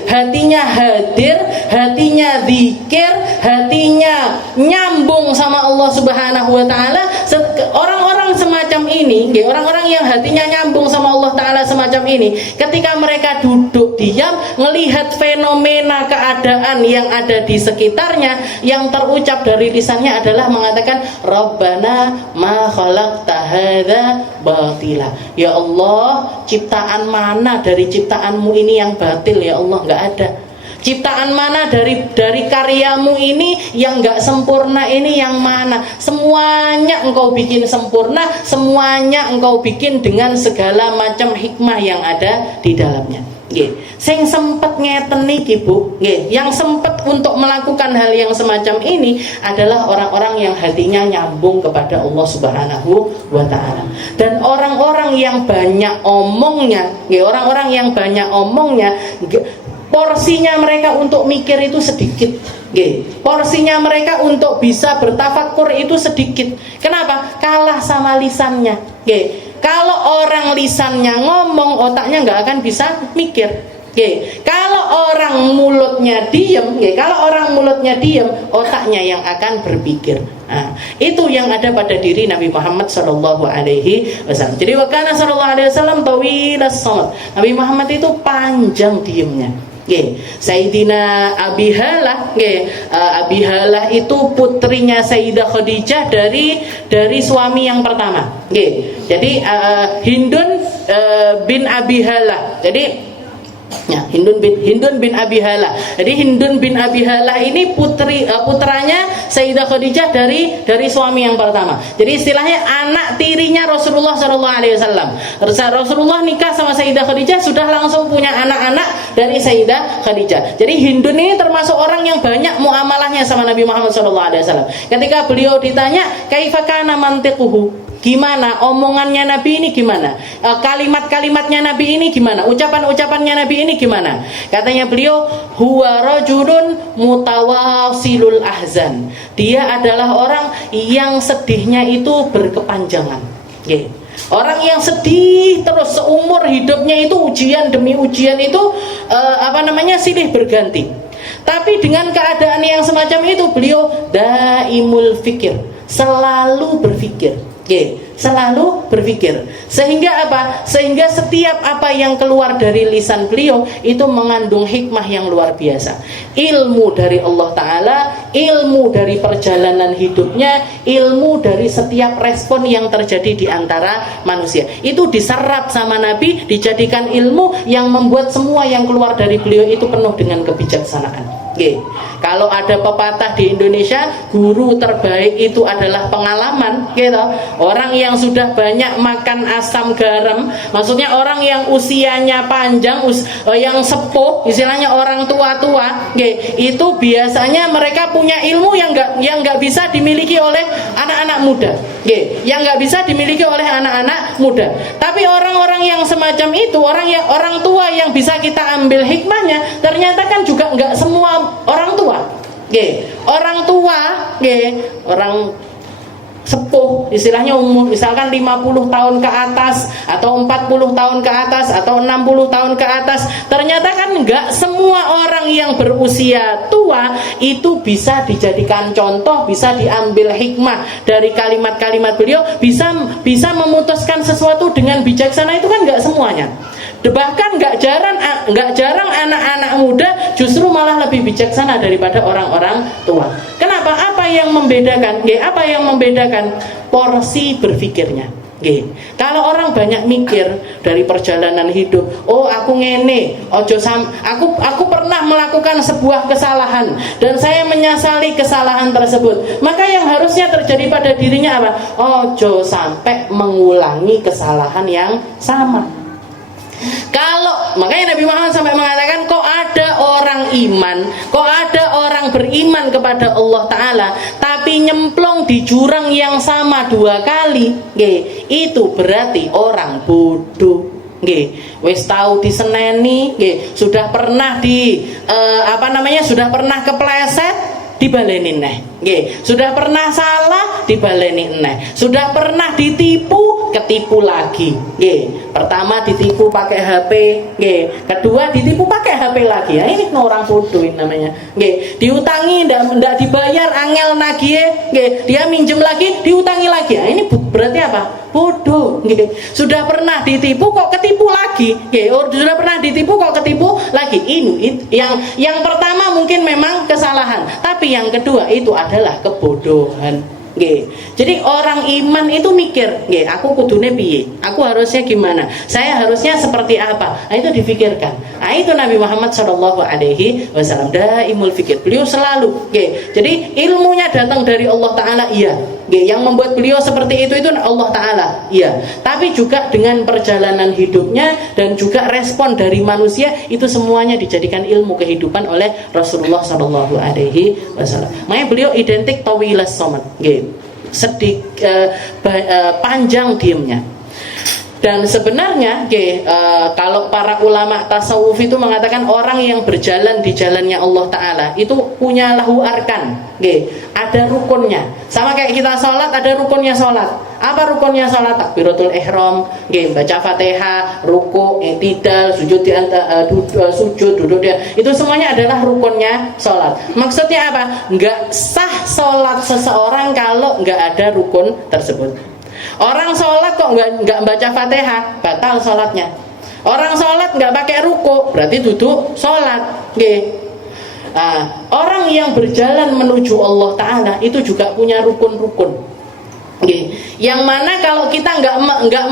hatinya hadir, hatinya zikir, hatinya nyambung sama Allah Subhanahu wa taala. Orang-orang semacam ini, orang-orang yang hatinya nyambung sama Allah Ta'ala semacam ini, ketika mereka duduk diam melihat fenomena keadaan yang ada di sekitarnya, yang terucap dari lisannya adalah mengatakan Rabbana ma khalaqta hadza batila. Ya Allah, ciptaan mana dari ciptaanmu ini yang batil ya Allah? Enggak ada. Ciptaan mana dari karyamu ini yang gak sempurna ini yang mana? Semuanya engkau bikin sempurna, semuanya engkau bikin dengan segala macam hikmah yang ada di dalamnya. Sing sempet ngeten niki Bu, yang sempet untuk melakukan hal yang semacam ini adalah orang-orang yang hatinya nyambung kepada Allah Subhanahu wa taala. Dan orang-orang yang banyak omongnya, orang-orang yang banyak omongnya, porsinya mereka untuk mikir itu sedikit. Porsinya mereka untuk bisa bertafakkur itu sedikit. Kenapa? Kalah sama lisannya. Kalau orang lisannya ngomong, otaknya nggak akan bisa mikir. Kalau orang mulutnya diem, otaknya yang akan berpikir. Nah, itu yang ada pada diri Nabi Muhammad Sallallahu Alaihi Wasallam. Jadi wakana Sallallahu Alaihi Wasallam tawilas salat. Nabi Muhammad itu panjang diemnya. Sayyidina Abi Halah, Abi Halah itu putrinya Sayyidah Khadijah dari suami yang pertama. Jadi Hindun bin Abi Halah. Jadi Hindun bin Abi Halah. Jadi Hindun bin Abi Halah ini putranya Sayyidah Khadijah dari suami yang pertama. Jadi istilahnya anak tirinya Rasulullah Sallallahu Alaihi Wasallam. Rasulullah nikah sama Sayyidah Khadijah sudah langsung punya anak-anak dari Sayyidah Khadijah. Jadi Hindun ini termasuk orang yang banyak muamalahnya sama Nabi Muhammad Sallallahu Alaihi Wasallam. Ketika beliau ditanya kaifa kana mantiquhu, gimana omongannya Nabi ini, gimana kalimat-kalimatnya Nabi ini, gimana ucapan-ucapannya Nabi ini, gimana? Katanya beliau, huwa rajulun mutawasilul ahzan. Dia adalah orang yang sedihnya itu berkepanjangan. Orang yang sedih terus seumur hidupnya itu ujian demi ujian itu silih berganti. Tapi dengan keadaan yang semacam itu beliau daimul fikir, selalu berpikir. Selalu berpikir. Sehingga apa? Sehingga setiap apa yang keluar dari lisan beliau itu mengandung hikmah yang luar biasa. Ilmu dari Allah Ta'ala, ilmu dari perjalanan hidupnya, ilmu dari setiap respon yang terjadi di antara manusia. Itu diserap sama Nabi, dijadikan ilmu yang membuat semua yang keluar dari beliau itu penuh dengan kebijaksanaan. Kalau ada pepatah di Indonesia, guru terbaik itu adalah pengalaman, gitu. Orang yang sudah banyak makan asam garam, maksudnya orang yang usianya panjang, yang sepuh, istilahnya orang tua-tua, itu biasanya mereka punya ilmu yang nggak bisa dimiliki oleh anak-anak muda, yang nggak bisa dimiliki oleh anak-anak muda. Tapi orang-orang yang semacam itu, orang tua yang bisa kita ambil hikmahnya, ternyata kan juga nggak semua orang tua. Orang tua, orang sepuh, istilahnya umur misalkan 50 tahun ke atas atau 40 tahun ke atas atau 60 tahun ke atas, ternyata kan enggak semua orang yang berusia tua itu bisa dijadikan contoh, bisa diambil hikmah dari kalimat-kalimat beliau, bisa memutuskan sesuatu dengan bijaksana. Itu kan nggak semuanya. Bahkan nggak jarang anak-anak muda justru malah lebih bijaksana daripada orang-orang tua. Kenapa? Apa yang membedakan? Apa yang membedakan? Porsi berpikirnya. Kalau orang banyak mikir dari perjalanan hidup, oh aku ngene, aku pernah melakukan sebuah kesalahan dan saya menyesali kesalahan tersebut, maka yang harusnya terjadi pada dirinya apa? Ojo sampai mengulangi kesalahan yang sama. Kalau makanya Nabi Muhammad sampai mengatakan, kok ada orang beriman kepada Allah Ta'ala tapi nyemplung di jurang yang sama 2 kali, itu berarti orang bodoh. Wis tahu diseneni, sudah pernah sudah pernah kepleset, dibalenin neh. Sudah pernah salah, dibalenin neh. Sudah pernah ditipu, ketipu lagi. Pertama ditipu pakai HP, kedua ditipu pakai HP lagi. Ya, ini orang bodoh ini namanya. Diutangi ndak dibayar, angel nagih, dia minjem lagi, diutangi lagi. Ya, ini berarti apa? Bodoh. Sudah pernah ditipu kok ketipu lagi. Sudah pernah ditipu kok ketipu lagi. Ini yang pertama mungkin memang kesalahan, tapi yang kedua itu adalah kebodohan. Jadi orang iman itu mikir, aku kudune piye? Aku harusnya gimana? Saya harusnya seperti apa? Nah, itu difikirkan. Nah, itu Nabi Muhammad SAW daimul fikir. Beliau selalu, jadi ilmunya datang dari Allah Ta'ala, iya. Yang membuat beliau seperti itu Allah Ta'ala, iya. Tapi juga dengan perjalanan hidupnya dan juga respon dari manusia, itu semuanya dijadikan ilmu kehidupan oleh Rasulullah SAW. Makanya beliau identik tawilas somat, panjang diemnya. Dan sebenarnya kalau para ulama tasawuf itu mengatakan orang yang berjalan di jalannya Allah Ta'ala itu punya lahu arkan, ada rukunnya. Sama kayak kita sholat ada rukunnya sholat. Apa rukunnya sholat? Takbiratul ihram, baca Fatihah, ruku, i'tidal, sujud duduk dia. Itu semuanya adalah rukunnya sholat. Maksudnya apa? Nggak sah sholat seseorang kalau nggak ada rukun tersebut. Orang sholat kok nggak baca Fatihah, batal sholatnya. Orang sholat nggak pakai ruku, berarti duduk sholat. Nah, orang yang berjalan menuju Allah Ta'ala itu juga punya rukun-rukun. Yang mana kalau kita nggak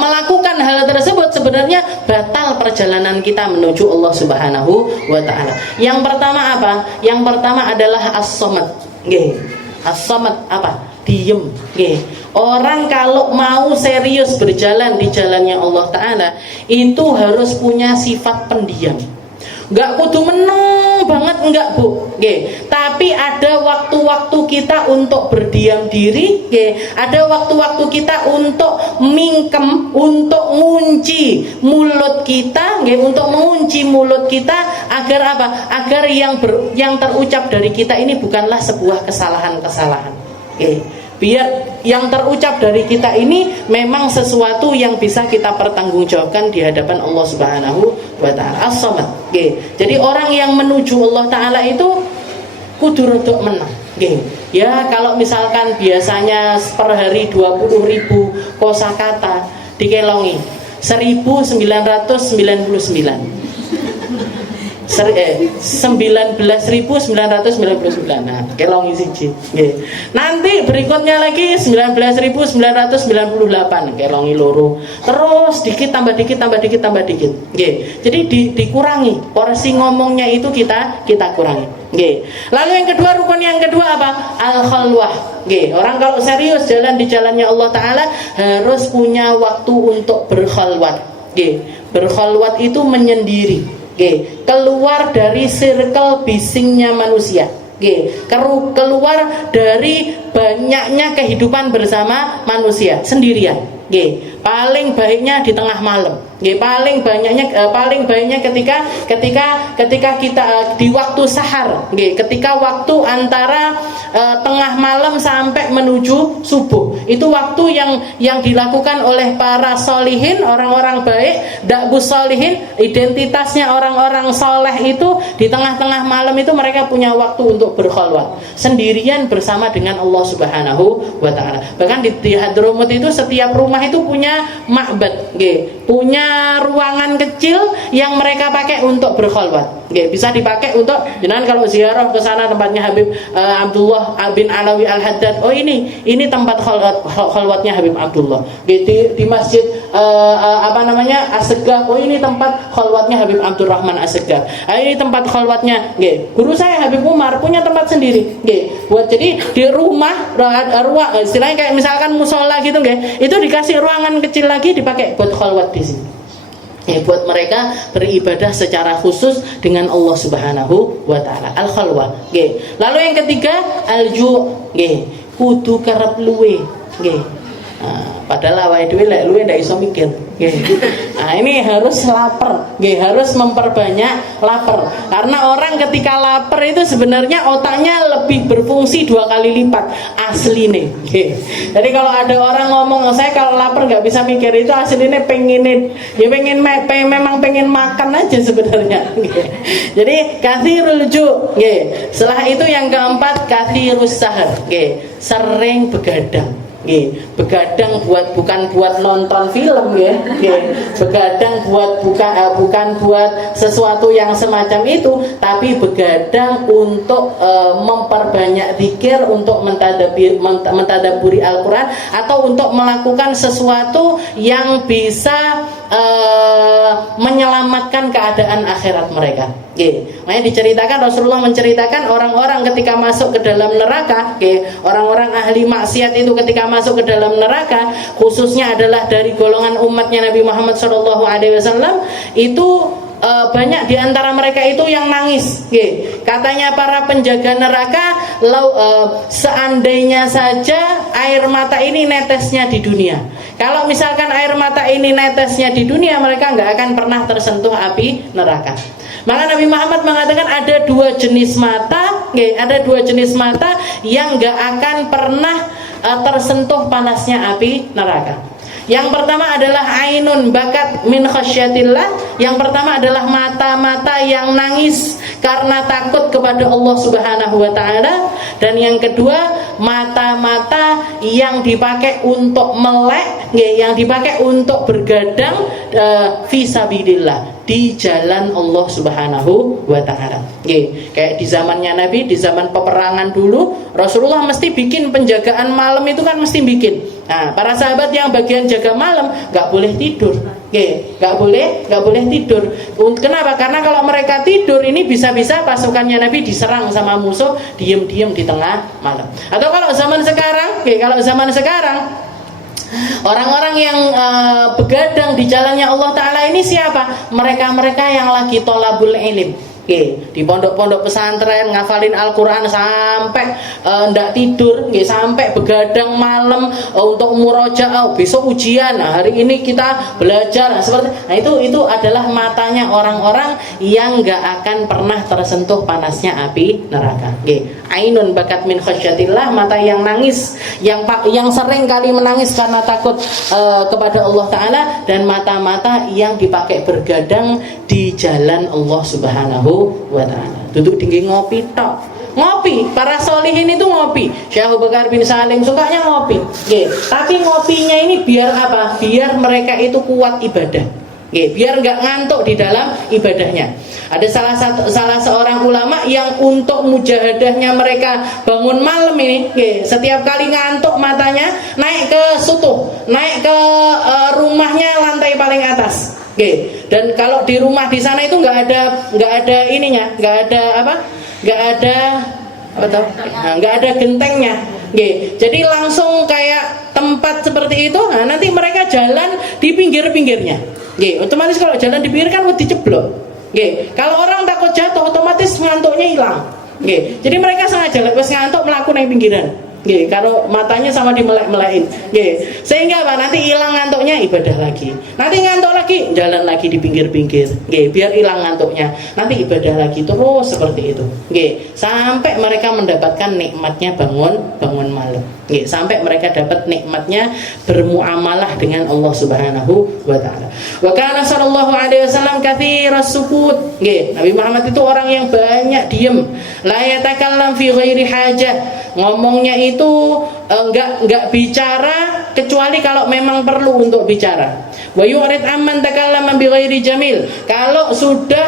melakukan hal tersebut, sebenarnya batal perjalanan kita menuju Allah Subhanahu wa Ta'ala. Yang pertama apa? Yang pertama adalah as-samad. As-samad apa? Diem. Orang kalau mau serius berjalan di jalannya Allah Ta'ala itu harus punya sifat pendiam. Gak kudu meneng banget, enggak bu. Tapi ada waktu-waktu kita untuk berdiam diri, ada waktu-waktu kita untuk mingkem, untuk ngunci mulut kita, untuk mengunci mulut kita agar apa? Agar yang terucap dari kita ini bukanlah sebuah kesalahan-kesalahan. Biar yang terucap dari kita ini memang sesuatu yang bisa kita pertanggungjawabkan di hadapan Allah Subhanahu wa Ta'ala. As-samad. Jadi orang yang menuju Allah Ta'ala itu kudu rodok menang. Ya kalau misalkan biasanya per hari 20.000 kosakata dikelongi 1999. 19.999. Nah, kelongi siji. Nanti berikutnya lagi 19.998, kelongi loro. Terus dikit tambah dikit. Jadi dikurangi porsi ngomongnya itu kita kurangi. Lalu yang kedua, rukun yang kedua apa? Al-khalwah. Orang kalau serius jalan di jalannya Allah Ta'ala harus punya waktu untuk berkhalwat. Berkhalwat itu menyendiri. Keluar dari circle bisingnya manusia, keluar dari banyaknya kehidupan bersama manusia sendirian. paling baiknya di tengah malam. Nggih, paling baiknya ketika kita di waktu sahar, nggih, ketika waktu antara tengah malam sampai menuju subuh. Itu waktu yang dilakukan oleh para solihin, orang-orang baik, da'bus solihin. Identitasnya orang-orang soleh itu di tengah-tengah malam itu mereka punya waktu untuk berkhalwat sendirian bersama dengan Allah Subhanahu wa taala. Bahkan di Hadramut itu setiap rumah itu punya ma'bad, nggih, punya ruangan kecil yang mereka pakai untuk berkhalwat. Nggih, bisa dipakai untuk jenengan kalau ziarah ke sana tempatnya Habib Abdullah bin Alawi Al-Haddad. Oh, ini tempat khalwatnya Habib Abdullah. Nggih, di masjid As-Seggah. Oh, ini tempat khalwatnya Habib Abdurrahman As-Seggah. Ini tempat khalwatnya, nggih, guru saya Habib Umar punya tempat sendiri, nggih. Jadi di rumah ruang istilahnya kayak misalkan musola gitu, nggih, itu dikasih ruangan kecil lagi dipakai buat khalwat di sini. Buat mereka beribadah secara khusus dengan Allah Subhanahu wa taala. Al-khalwah, nggih. Lalu yang ketiga al-ju', nggih, kudu kerep luwe, nggih. Padahal awake dhewe lek luwe ndak iso mikir, nggih. Nah, ini harus lapar, nggih, harus memperbanyak lapar. Karena orang ketika lapar itu sebenarnya otaknya lebih berfungsi 2 kali lipat asline, nggih. Jadi kalau ada orang ngomong, "Saya kalau lapar nggak bisa mikir," itu aslinya memang pengen makan aja sebenarnya, nggih. Jadi katsirul ju', nggih. Setelah itu yang keempat katsirus sahar, nggih, sering begadang. Nggih, begadang bukan buat nonton film, nggih. Begadang bukan buat sesuatu yang semacam itu, tapi begadang untuk memperbanyak zikir, untuk mentadaburi Al-Qur'an, atau untuk melakukan sesuatu yang bisa menyelamatkan keadaan akhirat mereka. Makanya diceritakan, Rasulullah menceritakan orang-orang ketika masuk ke dalam neraka, orang-orang ahli maksiat itu ketika masuk ke dalam neraka, khususnya adalah dari golongan umatnya Nabi Muhammad SAW, itu banyak di antara mereka itu yang nangis. Katanya para penjaga neraka, seandainya saja air mata ini netesnya di dunia. Kalau misalkan air mata ini netesnya di dunia, mereka nggak akan pernah tersentuh api neraka. Maka Nabi Muhammad mengatakan ada 2 jenis mata, ada 2 jenis mata yang nggak akan pernah tersentuh panasnya api neraka. Yang pertama adalah ainun bakat min khasyatillah. Yang pertama adalah mata-mata yang nangis karena takut kepada Allah Subhanahu wa taala. Dan yang kedua, mata-mata yang dipakai untuk melek, yang dipakai untuk bergadang fisabilillah, di jalan Allah Subhanahu wa taala. Kayak di zamannya Nabi, di zaman peperangan dulu, Rasulullah mesti bikin penjagaan malam itu kan mesti bikin. Nah, para sahabat yang bagian jaga malam nggak boleh tidur, nggak boleh tidur. Kenapa? Karena kalau mereka tidur ini bisa-bisa pasukannya Nabi diserang sama musuh diam-diam di tengah malam. Atau kalau zaman sekarang orang-orang yang begadang di jalannya Allah Ta'ala ini siapa? Mereka-mereka yang lagi tolabul ilim. Di pondok-pondok pesantren ngafalin Al-Quran sampai ndak tidur, sampai begadang malam untuk murojaah, besok ujian, hari ini kita belajar, nah itu adalah matanya orang-orang yang nggak akan pernah tersentuh panasnya api neraka. Ainun bakat min khasyatillah, mata yang nangis, yang sering kali menangis karena takut kepada Allah Ta'ala, dan mata-mata yang dipakai bergadang di jalan Allah Subhanahu wa ta'ala. Duduk tinggi ngopi tok. Ngopi, para solihin itu ngopi. Syekh Abu Bakar bin Salim sukanya ngopi. Tapi ngopinya ini biar apa? Biar mereka itu kuat ibadah. Biar nggak ngantuk di dalam ibadahnya. Ada salah seorang ulama yang untuk mujahadahnya mereka bangun malam ini, setiap kali ngantuk matanya naik ke sutuh, naik ke rumahnya lantai paling atas. Dan kalau di rumah di sana itu nggak ada ininya, nggak ada gentengnya. Jadi langsung kayak tempat seperti itu. Nah, nanti mereka jalan di pinggir-pinggirnya. Otomatis kalau jalan di pinggir kan wedi ceblok. Kalau orang takut jatuh, otomatis ngantuknya hilang. Jadi mereka sengaja lepas ngantuk melakukan yang pinggiran. Nggih, kalau matanya sama dimelek-melekin. Nggih. Sehingga apa? Nanti hilang ngantuknya, ibadah lagi. Nanti ngantuk lagi, jalan lagi di pinggir-pinggir. Nggih, biar hilang ngantuknya. Nanti ibadah lagi terus seperti itu. Nggih, sampai mereka mendapatkan nikmatnya bangun malam. Nggih, sampai mereka dapat nikmatnya bermuamalah dengan Allah Subhanahu wa taala. Wa kana sallallahu alaihi wasallam katsiras sukut. Nggih, Nabi Muhammad itu orang yang banyak diem. La yatakallam fi ghairi hajah. Ngomongnya itu enggak bicara kecuali kalau memang perlu untuk bicara. Wa yu'rid amman takallama bi ghairi jamil. Kalau sudah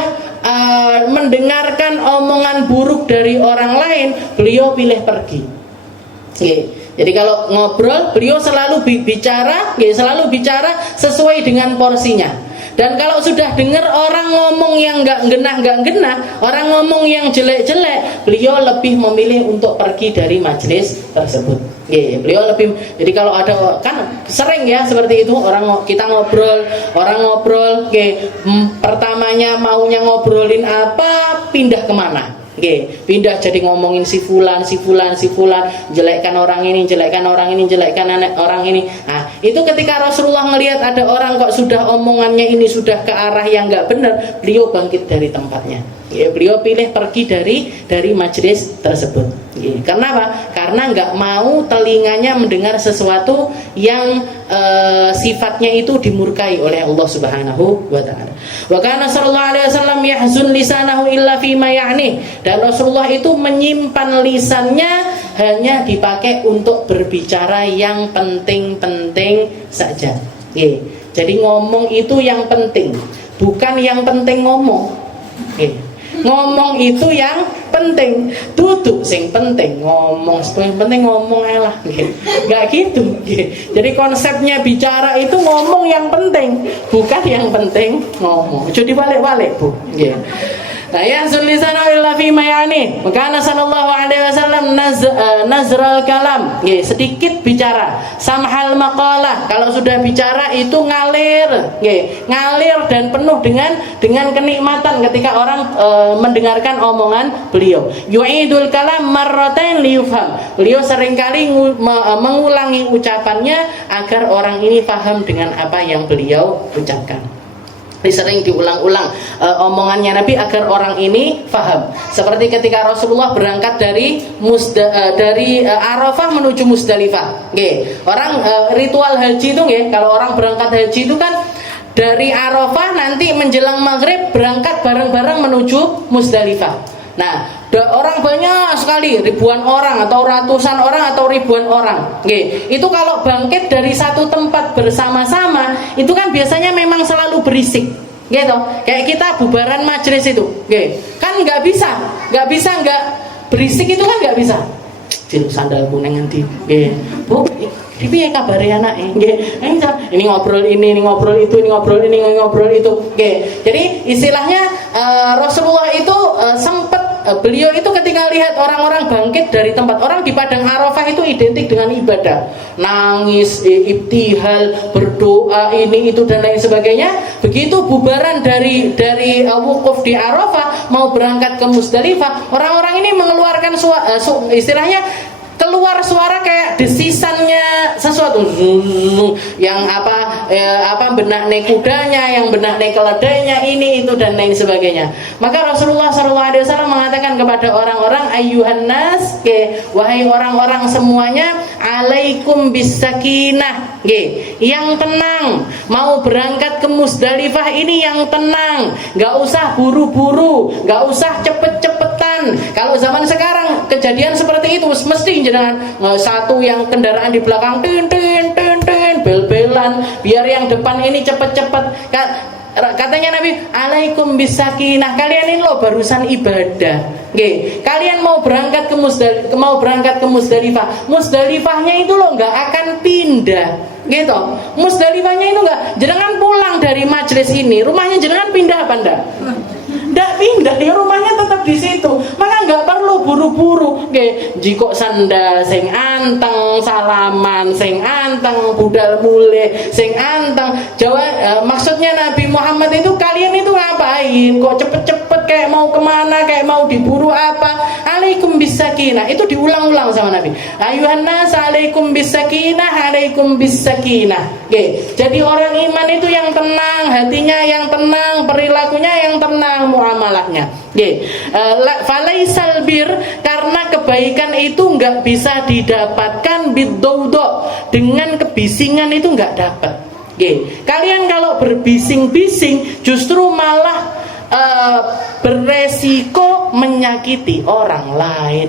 mendengarkan omongan buruk dari orang lain, beliau pilih pergi. Jadi kalau ngobrol, beliau selalu bicara, selalu bicara sesuai dengan porsinya. Dan kalau sudah dengar orang ngomong yang nggak genah, orang ngomong yang jelek-jelek, beliau lebih memilih untuk pergi dari majelis tersebut. Beliau lebih. Jadi kalau ada, kan sering ya seperti itu, kita ngobrol, orang ngobrol, pertamanya maunya ngobrolin apa, pindah kemana? Pindah jadi ngomongin si fulan, jelekkan orang ini, jelekkan orang ini. Nah, itu ketika Rasulullah ngelihat ada orang kok sudah omongannya ini sudah ke arah yang nggak benar, beliau bangkit dari tempatnya. Beliau pilih pergi dari majelis tersebut. Karena apa? Karena nggak mau telinganya mendengar sesuatu yang sifatnya itu dimurkai oleh Allah Subhanahu wa taala. Wa kana sallallahu alaihi wasallam yahzun lisanahu illa fi ma ya'ni. Dan Rasulullah itu menyimpan lisannya hanya dipakai untuk berbicara yang penting-penting saja. Jadi ngomong itu yang penting, bukan yang penting ngomong. Ngomong itu yang penting, duduk sing penting, ngomong yang penting ngomong elah, nggak gitu. Jadi konsepnya bicara itu ngomong yang penting, bukan yang penting ngomong. Jadi balik-balik bu. Nah, ya sulisana illa fi mayani. Maka sallallahu alaihi wasallam nazral kalam, sedikit bicara. Samhal maqalah, kalau sudah bicara itu ngalir, ngalir dan penuh dengan kenikmatan ketika orang mendengarkan omongan beliau. Yu'idul kalam marratain liyufham. Beliau seringkali mengulangi ucapannya agar orang ini paham dengan apa yang beliau ucapkan. Sering diulang-ulang omongannya Nabi agar orang ini faham. Seperti ketika Rasulullah berangkat dari Arafah menuju Musdalifah. Orang ritual haji itu kalau orang berangkat haji itu kan dari Arafah nanti menjelang maghrib berangkat bareng-bareng menuju Musdalifah. Nah, orang banyak sekali, ribuan orang atau ratusan orang atau ribuan orang. Itu kalau bangkit dari satu tempat bersama-sama, itu kan biasanya memang selalu berisik. Gitu. Kayak kita bubaran majelis itu. Kan nggak bisa nggak berisik itu kan nggak bisa. Jil sandalku nang ngendi? Bu, piye kabare anake? Ini ngobrol ini ngobrol itu, ini ngobrol ini ngobrol itu. Jadi istilahnya Rasulullah itu sempat beliau itu ketika lihat orang-orang bangkit dari tempat, orang di padang Arafah itu identik dengan ibadah, nangis, ibtihal, berdoa, ini itu dan lain sebagainya. Begitu bubaran dari wukuf di Arafah mau berangkat ke Musdalifah, orang-orang ini mengeluarkan istilahnya keluar suara kayak desisannya sesuatu yang benakne kudanya, yang benakne keledainya, ini itu dan lain sebagainya. Maka Rasulullah SAW mengatakan kepada orang-orang, ayyuhan nas, wahai orang-orang semuanya, alaikum bisakinah, yang tenang. Mau berangkat ke Musdalifah ini yang tenang, nggak usah buru-buru, nggak usah cepet-cepetan. Kalau zaman sekarang kejadian seperti itu mesti jangan satu yang kendaraan di belakang tin bel-belan biar yang depan ini cepet-cepet. Katanya Nabi, alaikum bisakinah, kalian ini loh barusan ibadah. Kalian mau berangkat ke Musdalifah, Musdalifahnya itu loh nggak akan pindah. Gitu. Musdalifahnya itu nggak, jangan pulang dari majelis ini, rumahnya jangan pindah apa enggak? Nggak pindah, ya rumahnya tetap di situ. Maka nggak perlu buru-buru. Jiko sandal sing anteng, salaman sing anteng, budal mule sing anteng. Maksudnya Nabi Muhammad itu, kalian itu apa? lain kok cepet-cepet kayak mau kemana, kayak mau diburu apa. Alaikum bisakinah, itu diulang-ulang sama Nabi. Ayuhan nas alaikum bisakinah, alaikum bisakinah. Jadi orang iman itu yang tenang, hatinya yang tenang, perilakunya yang tenang, muamalahnya. Falaisal bir, karena kebaikan itu nggak bisa didapatkan bidaudo, dengan kebisingan itu nggak dapat. Kalian kalau berbising-bising justru malah beresiko menyakiti orang lain.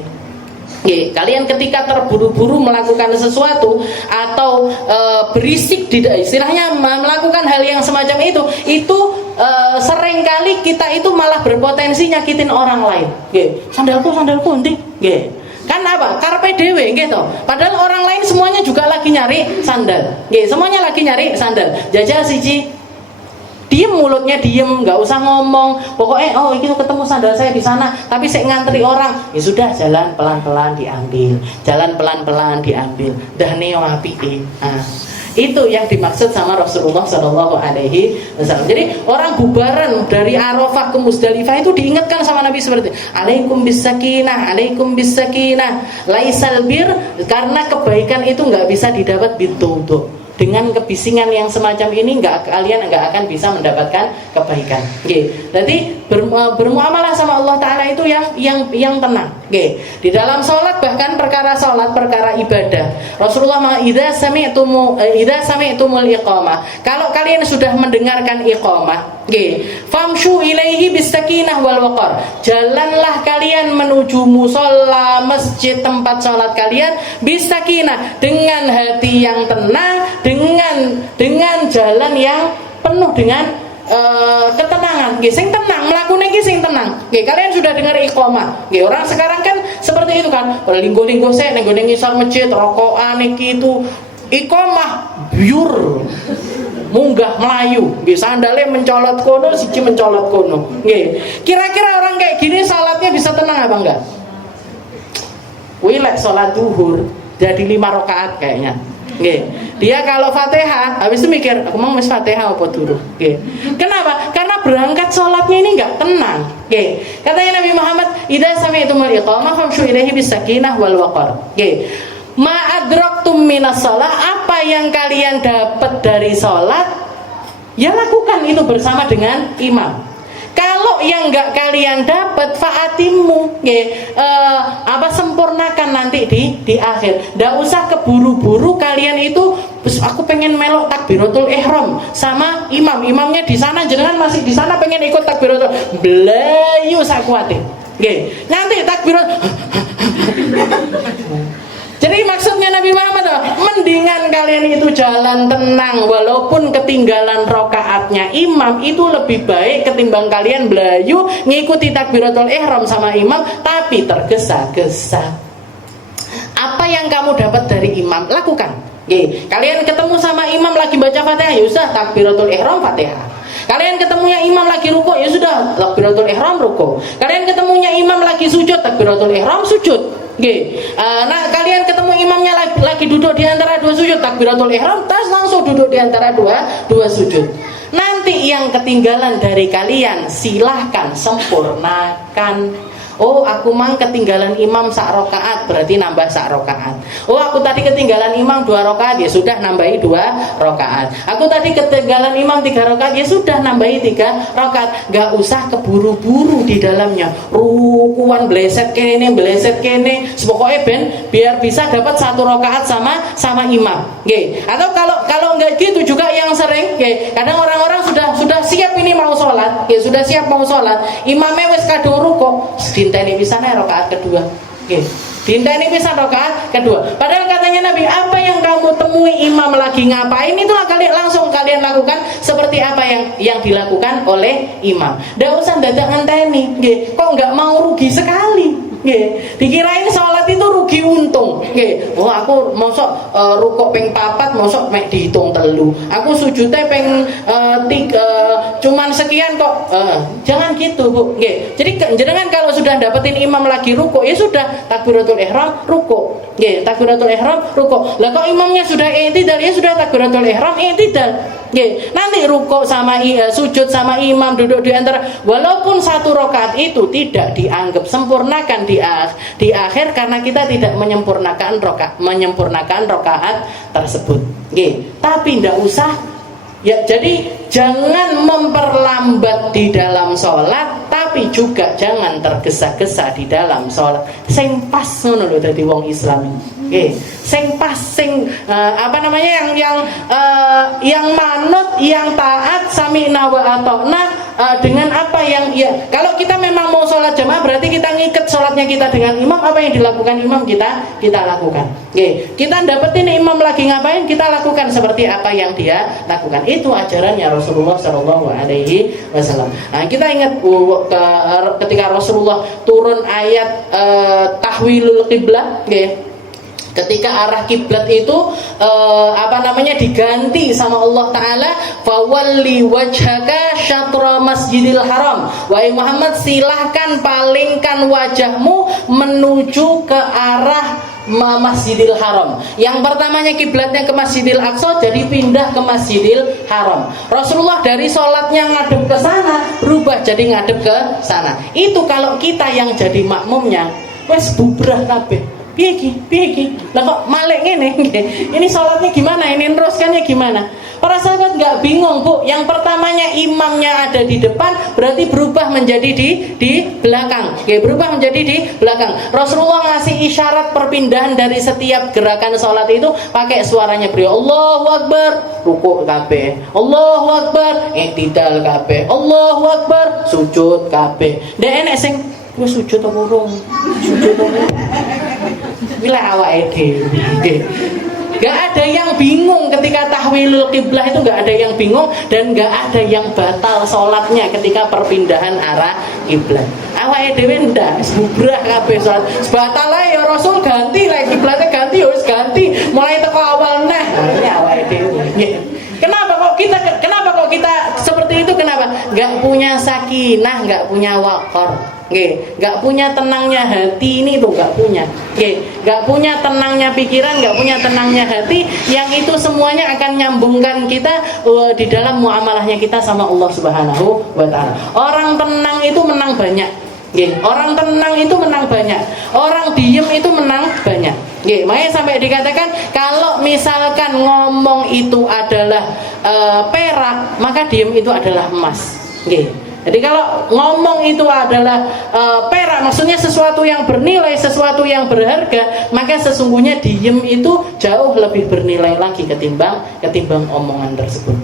Kalian ketika terburu-buru melakukan sesuatu atau berisik, istilahnya melakukan hal yang semacam itu seringkali kita itu malah berpotensi nyakitin orang lain. Sandalku nanti. Kan apa? Karpe dewe gitu. Padahal orang lain semuanya juga lagi nyari sandal. Semuanya lagi nyari sandal. Jajal siji, diem, mulutnya diem, nggak usah ngomong. Pokoknya itu ketemu sandal saya di sana, tapi saya ngantri orang. Ya sudah, jalan pelan-pelan diambil, jalan pelan-pelan diambil. Dah neo api. Itu yang dimaksud sama Rasulullah Shallallahu Alaihi Wasallam. Jadi orang bubaran dari Arafah ke Musdalifah itu diingatkan sama Nabi seperti alaikum bisakinah, alaikum bisakinah, laisal bir, karena kebaikan itu nggak bisa didapat bidaudo. Dengan kebisingan yang semacam ini kalian nggak akan bisa mendapatkan kebaikan. Jadi bermuamalah sama Allah Taala itu yang tenang. Di dalam sholat, bahkan perkara sholat, perkara ibadah, Rasulullah idza sami'tumul iqamah, kalau kalian sudah mendengarkan iqamah, famshu ilaihi bisakinah wal waqar, jalanlah kalian menuju musola, masjid, tempat sholat kalian bisakinah, dengan hati yang tenang, dengan jalan yang penuh dengan ketenangan. Sing tenang, melakukan sing tenang. Kalian sudah dengar iqamah. Orang sekarang kan seperti itu kan, linggo-linggo saya nggone ngisor masjid, rokokan iki itu iqamah biur munggah melayu, sandalnya mencolot kono, siji mencolot kono. Kira-kira orang kayak gini salatnya bisa tenang apa enggak? Lek salat zuhur jadi 5 rakaat kayaknya. Dia kalau Fatihah habis itu mikir, aku mau Fatihah apa dulu. Kenapa? Karena berangkat sholatnya ini nggak tenang. Katanya Nabi Muhammad, idza sami'tumul iqamah famshu ilaihi bisakinah wal waqar. Ma adraktum minas shalah, apa yang kalian dapat dari sholat, ya lakukan itu bersama dengan imam. Kalau yang nggak kalian dapat, fa'atimu, sempurnakan nanti di akhir. Nggak usah keburu-buru kalian itu. Aku pengen melok takbiratul ihram sama imam. Imamnya di sana, jenengan masih di sana pengen ikut takbiratul. Belayu sakuatin. Nanti takbirat. Jadi maksudnya Nabi Muhammad, mendingan kalian itu jalan tenang walaupun ketinggalan rokaatnya imam, itu lebih baik ketimbang kalian belayu ngikuti takbiratul ihram sama imam tapi tergesa-gesa. Apa yang kamu dapat dari imam, lakukan. Kalian ketemu sama imam lagi baca Fatihah, ya sudah takbiratul ihram Fatihah. Kalian ketemunya imam lagi ruko, ya sudah takbiratul ihram ruko. Kalian ketemunya imam lagi sujud, takbiratul ihram sujud. Nah kalian ketemu imamnya lagi duduk di antara 2 sujud, takbiratul ihram, tas langsung duduk di antara dua sujud. Nanti yang ketinggalan dari kalian silahkan sempurnakan. Oh, aku mang ketinggalan imam sak rakaat, berarti nambah sak rakaat. Oh, aku tadi ketinggalan imam 2 rakaat, ya sudah nambahi 2 rakaat. Aku tadi ketinggalan imam 3 rakaat, ya sudah nambahi 3 rakaat. Gak usah keburu-buru di dalamnya. Rukuan bleset kene, pokoknya biar bisa dapat 1 rakaat sama imam. Atau kalau nggak gitu juga yang sering, kadang orang-orang sudah siap ini mau sholat, sudah siap mau sholat, imamnya wes kadung rukuk, dinteni pisan rakaat kedua. Dinteni pisan rakaat kedua. Padahal katanya Nabi, apa yang kamu temui imam lagi ngapain, itulah kalian lakukan seperti apa yang dilakukan oleh imam. Nggak usah dadak ngenteni. Kok nggak mau rugi sekali? Dikirain sholat itu rugi untung. Oh, aku mosok rukuk ping 4, mosok mek dihitung 3. Aku sujudnya ping cuman sekian kok. Jangan gitu, Bu. Nggih. Jadi jenengan kalau sudah dapetin imam lagi ruku, ya sudah takbiratul ihram ruku. Nggih, takbiratul ihram ruku. Lah kok imamnya sudah i'tidal, ya sudah takbiratul ihram i'tidal. Nggih. Nanti ruku sama sujud sama imam duduk di antara, walaupun satu rakaat itu tidak dianggap sempurnakan di akhir karena kita tidak menyempurnakan rakaat tersebut. Nggih. Tapi ndak usah. Ya, jadi jangan memperlambat di dalam sholat, tapi juga jangan tergesa-gesa di dalam sholat. Sing pas ngono lho dadi wong Islam. Nggih, sing pas yang manut, yang taat, sami'na wa ata'na dengan apa yang ya. Kalau kita memang mau sholat jamaah berarti kita ngikat sholatnya kita dengan imam, apa yang dilakukan imam kita lakukan. Nggih, kita dapetin imam lagi ngapain, kita lakukan seperti apa yang dia lakukan. Itu ajarannya Rasulullah Shallallahu Alaihi Wasallam. Nah, kita ingat ketika Rasulullah turun ayat tahwilul qiblah, nggih. Ketika arah kiblat itu diganti sama Allah Ta'ala, fawalli wajhaka syatra masjidil haram. Wahai Muhammad, silahkan palingkan wajahmu menuju ke arah Masjidil Haram. Yang pertamanya kiblatnya ke Masjidil Aqsa, jadi pindah ke Masjidil Haram. Rasulullah dari sholatnya ngadep ke sana berubah jadi ngadep ke sana. Itu kalau kita yang jadi makmumnya wes bubrah kabeh. Piye iki? Lah kok malik ngene? Ini sholatnya gimana? Ini neruskannya gimana? Para sahabat nggak bingung, Bu. Yang pertamanya imamnya ada di depan, berarti berubah menjadi di belakang. Oke, berubah menjadi di belakang. Rasulullah ngasih isyarat perpindahan dari setiap gerakan sholat itu pakai suaranya beliau. Allahu Akbar, rukuk kabeh. Allahu Akbar, i'tidal kabeh. Allahu Akbar, sujud kabeh. Ndek enek sing wis sujud apa urung? Sujud apa? Bila awake dhewe. Gak ada yang bingung ketika tahwilul qiblah itu, gak ada yang bingung dan gak ada yang batal sholatnya ketika perpindahan arah kiblat. Awake dhewe ndak bubrah kabeh salat. Batal ya Rasul ganti lagi kiblatnya ganti ya wis ganti mulai teko awal neh. Ini awake dhewe. Kenapa kok kita seperti itu? Kenapa? Gak punya sakinah, gak punya waqar. Gak punya tenangnya hati ini tuh, gak punya. Gak punya tenangnya pikiran, gak punya tenangnya hati, yang itu semuanya akan nyambungkan kita di dalam muamalahnya kita sama Allah Subhanahu wa Ta'ala. Orang tenang itu menang banyak. Orang tenang itu menang banyak. Orang diem itu menang banyak. Makanya sampai dikatakan kalau misalkan ngomong itu adalah perak, maka diem itu adalah emas. Jadi kalau ngomong itu adalah perak, maksudnya sesuatu yang bernilai, sesuatu yang berharga, maka sesungguhnya diem itu jauh lebih bernilai lagi ketimbang omongan tersebut.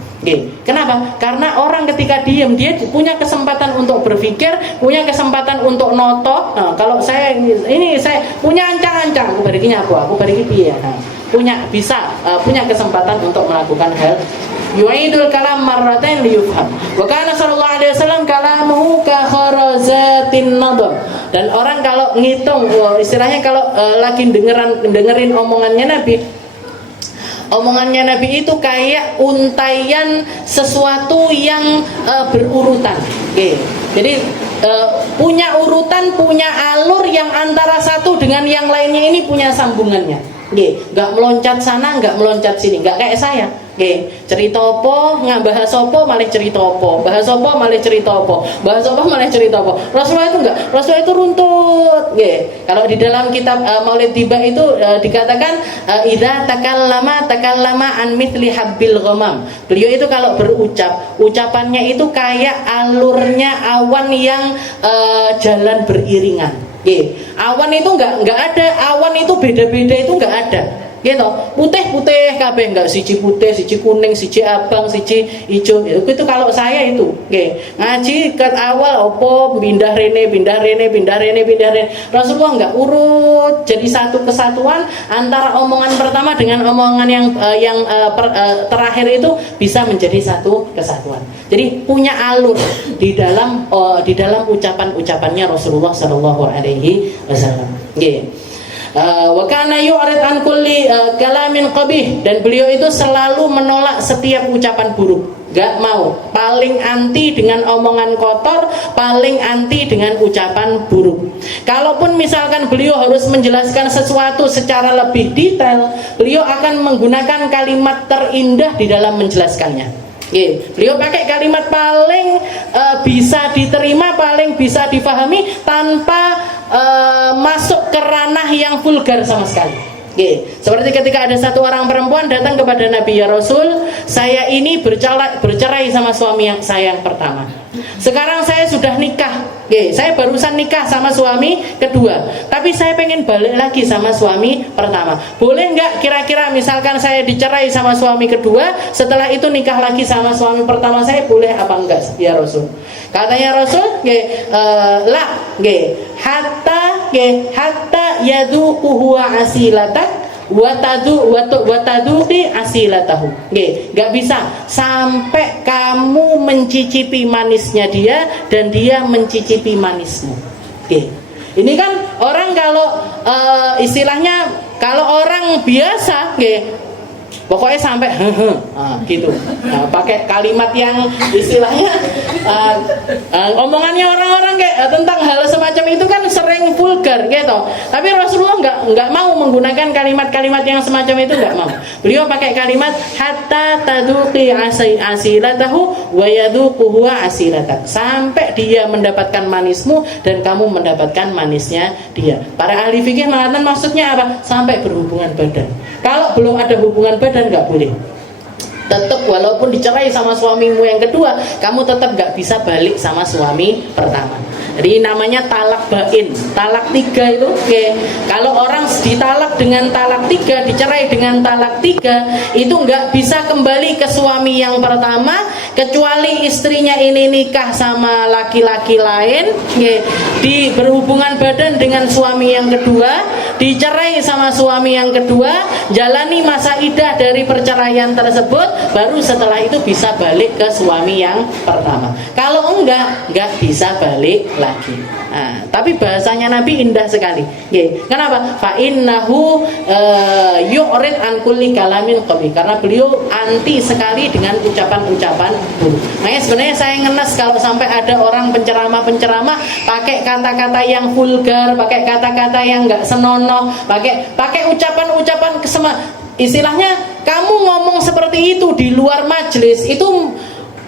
Kenapa? Karena orang ketika diem, dia punya kesempatan untuk berpikir, punya kesempatan untuk noto. Nah, kalau saya punya ancang-ancang, aku barikinya aku bariki piye. Nah, punya kesempatan untuk melakukan hal. Yu'idul kalam marratain liyufham. Wa kana sallallahu alaihi wasallam kalamuhu ka kharazatin nadam. Dan orang kalau ngitung, istilahnya kalau lagi dengerin omongannya Nabi itu kayak untaian sesuatu yang berurutan. Jadi punya urutan, punya alur yang antara satu dengan yang lainnya ini punya sambungannya. Gak meloncat sana, gak meloncat sini, gak kayak saya. Cerita apa, bahas apa malah cerita apa, bahas apa malah cerita apa, bahas apa malah cerita apa. Rasulullah itu enggak, Rasulullah itu runtut. Kalau di dalam kitab Maulid Tiba itu dikatakan idza takallama an mithli habbil ghamam. Beliau itu kalau berucap, ucapannya itu kayak alurnya awan yang jalan beriringan. Awan itu enggak ada, awan itu beda-beda itu enggak ada. Putih-putih kabeh, enggak siji putih, siji kuning, siji abang, siji hijau. Itu kalau saya itu. Ngaji ke awal opo pindah rene. Rasulullah enggak urut jadi satu kesatuan antara omongan pertama dengan omongan yang terakhir itu bisa menjadi satu kesatuan. Jadi punya alur di dalam ucapan-ucapannya Rasulullah sallallahu alaihi wasallam. Wa kana yu'rid an kulli kalamin qabih, dan beliau itu selalu menolak setiap ucapan buruk. Gak mau, paling anti dengan omongan kotor, paling anti dengan ucapan buruk. Kalaupun misalkan beliau harus menjelaskan sesuatu secara lebih detail, beliau akan menggunakan kalimat terindah di dalam menjelaskannya. Beliau pakai kalimat paling bisa diterima, paling bisa difahami, tanpa masuk ke ranah yang vulgar sama sekali. Seperti ketika ada satu orang perempuan datang kepada Nabi, ya Rasul, saya ini bercerai sama suami saya yang pertama. Sekarang saya sudah nikah, saya barusan nikah sama suami kedua, tapi saya pengen balik lagi sama suami pertama. Boleh nggak kira-kira misalkan saya dicerai sama suami kedua, setelah itu nikah lagi sama suami pertama saya, boleh apa enggak ya Rasul? Katanya Rasul, hatta yaduqu huwa asilatak wataduqi asilatahu. Gak bisa sampai kamu mencicipi manisnya dia dan dia mencicipi manismu. Ini kan orang kalau istilahnya kalau orang biasa, pokoknya sampai gitu. Pakai kalimat yang istilahnya omongannya orang-orang kayak tentang hal semacam itu kan sering vulgar gitu. Tapi Rasulullah nggak mau menggunakan kalimat-kalimat yang semacam itu, nggak mau. Beliau pakai kalimat hatta taduqi asilatahu wa yaduqu huwa asilatak. Sampai dia mendapatkan manismu dan kamu mendapatkan manisnya dia. Para ahli fikih mengatakan maksudnya apa? Sampai berhubungan badan. Kalau belum ada hubungan badan nggak boleh. Tetap walaupun dicerai sama suamimu yang kedua, kamu tetap nggak bisa balik sama suami pertama. Jadi namanya talak bain, talak 3 itu. Kalau orang ditalak dengan talak 3, dicerai dengan talak 3, itu nggak bisa kembali ke suami yang pertama, kecuali istrinya ini nikah sama laki-laki lain, di berhubungan badan dengan suami yang kedua, dicerai sama suami yang kedua, jalani masa iddah dari perceraian tersebut, baru setelah itu bisa balik ke suami yang pertama. Kalau nggak bisa balik lagi. Nah, tapi bahasanya Nabi indah sekali. Kenapa? Fa innahu yu'rid an kulli kalamin qabih. Karena beliau anti sekali dengan ucapan-ucapan buruk. Makanya sebenarnya saya ngenes kalau sampai ada orang penceramah pakai kata-kata yang vulgar, pakai kata-kata yang enggak senonoh, pakai ucapan-ucapan istilahnya kamu ngomong seperti itu di luar majelis itu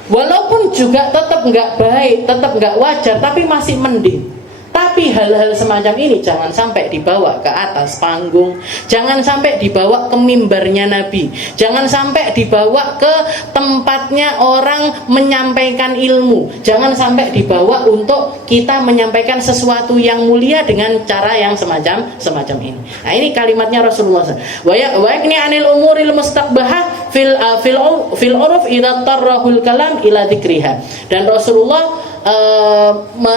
walaupun juga tetap nggak baik, tetap nggak wajar, tapi masih mending. Tapi hal-hal semacam ini jangan sampai dibawa ke atas panggung, jangan sampai dibawa ke mimbarnya Nabi, jangan sampai dibawa ke tempatnya orang menyampaikan ilmu, jangan sampai dibawa untuk kita menyampaikan sesuatu yang mulia dengan cara yang semacam ini. Nah, ini kalimatnya Rasulullah. Wa yakni anil umuril mustaqbahah fil uruf idza tarrahul kalam ila dzikriha. Dan Rasulullah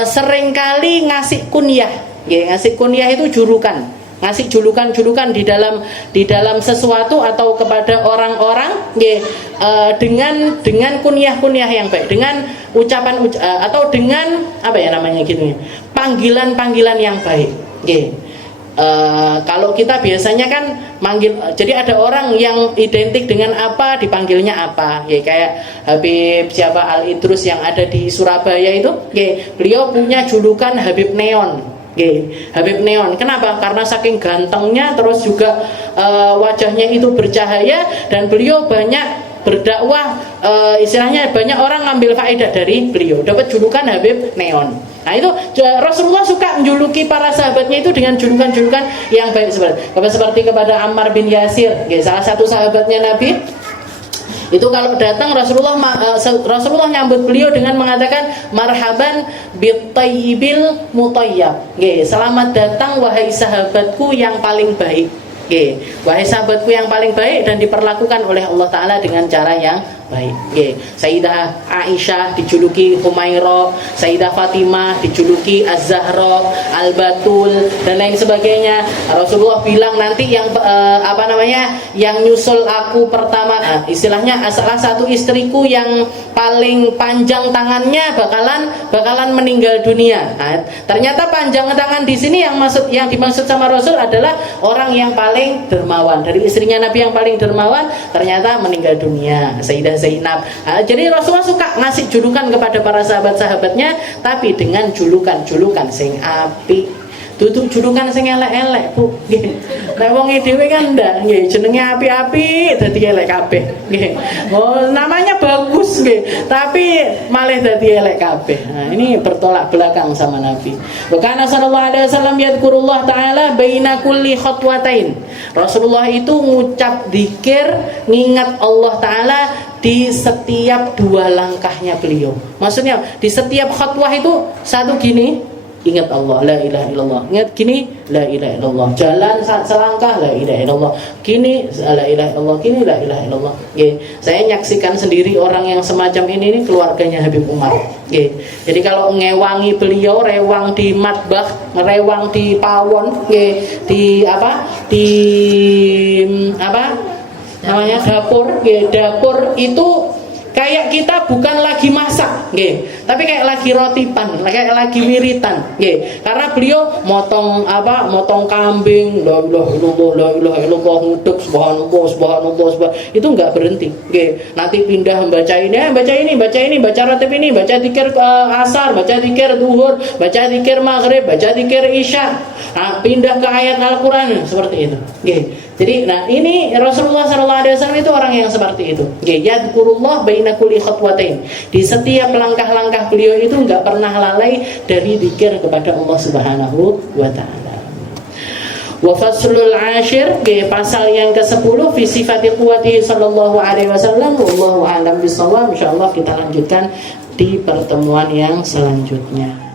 seringkali ngasih kunyah. Ngasih kunyah itu julukan, ngasih julukan-julukan di dalam sesuatu atau kepada orang-orang dengan kunyah-kunyah yang baik, dengan ucapan atau dengan apa ya namanya gitu ya, panggilan-panggilan yang baik. Kalau kita biasanya kan manggil, jadi ada orang yang identik dengan apa dipanggilnya apa, kayak Habib siapa Al Idrus yang ada di Surabaya itu, beliau punya julukan Habib Neon. Habib Neon. Kenapa? Karena saking gantengnya, terus juga wajahnya itu bercahaya, dan beliau banyak berdakwah, istilahnya banyak orang ngambil faedah dari beliau, dapat julukan Habib Neon. Nah itu Rasulullah suka menjuluki para sahabatnya itu dengan julukan-julukan yang baik, seperti kepada Ammar bin Yasir, salah satu sahabatnya Nabi. Itu kalau datang Rasulullah nyambut beliau dengan mengatakan marhaban bitayyibil mutayyab. Selamat datang wahai sahabatku yang paling baik. Wahai sahabatku yang paling baik dan diperlakukan oleh Allah Ta'ala dengan cara yang baik. Sayyidah Aisyah dijuluki Humairah, Sayyidah Fatimah dijuluki Az-Zahra, Al-Batul, dan lain sebagainya. Rasulullah bilang nanti yang yang nyusul aku pertama, istilahnya salah satu istriku yang paling panjang tangannya bakalan meninggal dunia. Nah, ternyata panjang tangan di sini yang dimaksud sama Rasul adalah orang yang paling dermawan. Dari istrinya Nabi yang paling dermawan ternyata meninggal dunia, Sayyidah Zainab. Jadi Rasulullah suka ngasih julukan kepada para sahabat-sahabatnya, tapi dengan julukan sing apik. Tutuk julukan sing elek-elek, Bu. Nggih. Nek wong dhewe kan ndak, nggih, jenenge apik-apik dadi elek kabeh. Nggih. Oh, namanya bagus nggih, tapi malah dadi elek kabeh. Nah, ini bertolak belakang sama Nabi. Wa kana sallallahu alaihi wasallam yadhkurullah taala baina kulli khatwatain. Rasulullah itu ngucap zikir ngingat Allah taala di setiap dua langkahnya beliau. Maksudnya di setiap khatwah itu satu gini, ingat Allah, la ilaha illallah. Ingat gini, la ilaha illallah. Jalan selangkah, la ilaha illallah. Gini, la ilaha illallah. Gini, la ilaha illallah. Saya nyaksikan sendiri orang yang semacam ini keluarganya Habib Umar. Jadi kalau ngewangi beliau, rewang di matbah, rewang di pawon, di apa? Di apa? Namanya dapur, dapur itu kayak kita bukan lagi masak, tapi kayak lagi rotipan, kayak lagi wiritan, karena beliau motong kambing, la ilaha illallah, nguduk subhanallah, itu nggak berhenti, nanti pindah baca ini, baca rotip ini, baca zikir asar, baca zikir duhur, baca zikir maghrib, baca zikir isya, pindah ke ayat Al-Quran, seperti itu. Jadi, ini Rasulullah SAW itu orang yang seperti itu. Yadhkurullah baina kulli khatwatain. Di setiap langkah-langkah beliau itu enggak pernah lalai dari zikir kepada Allah Subhanahu wa taala. Wa faslul ashir, pasal yang ke-10 fi sifati quwwatihi sallallahu alaihi wasallam. Wallahu a'lam bishawab. Insyaallah kita lanjutkan di pertemuan yang selanjutnya.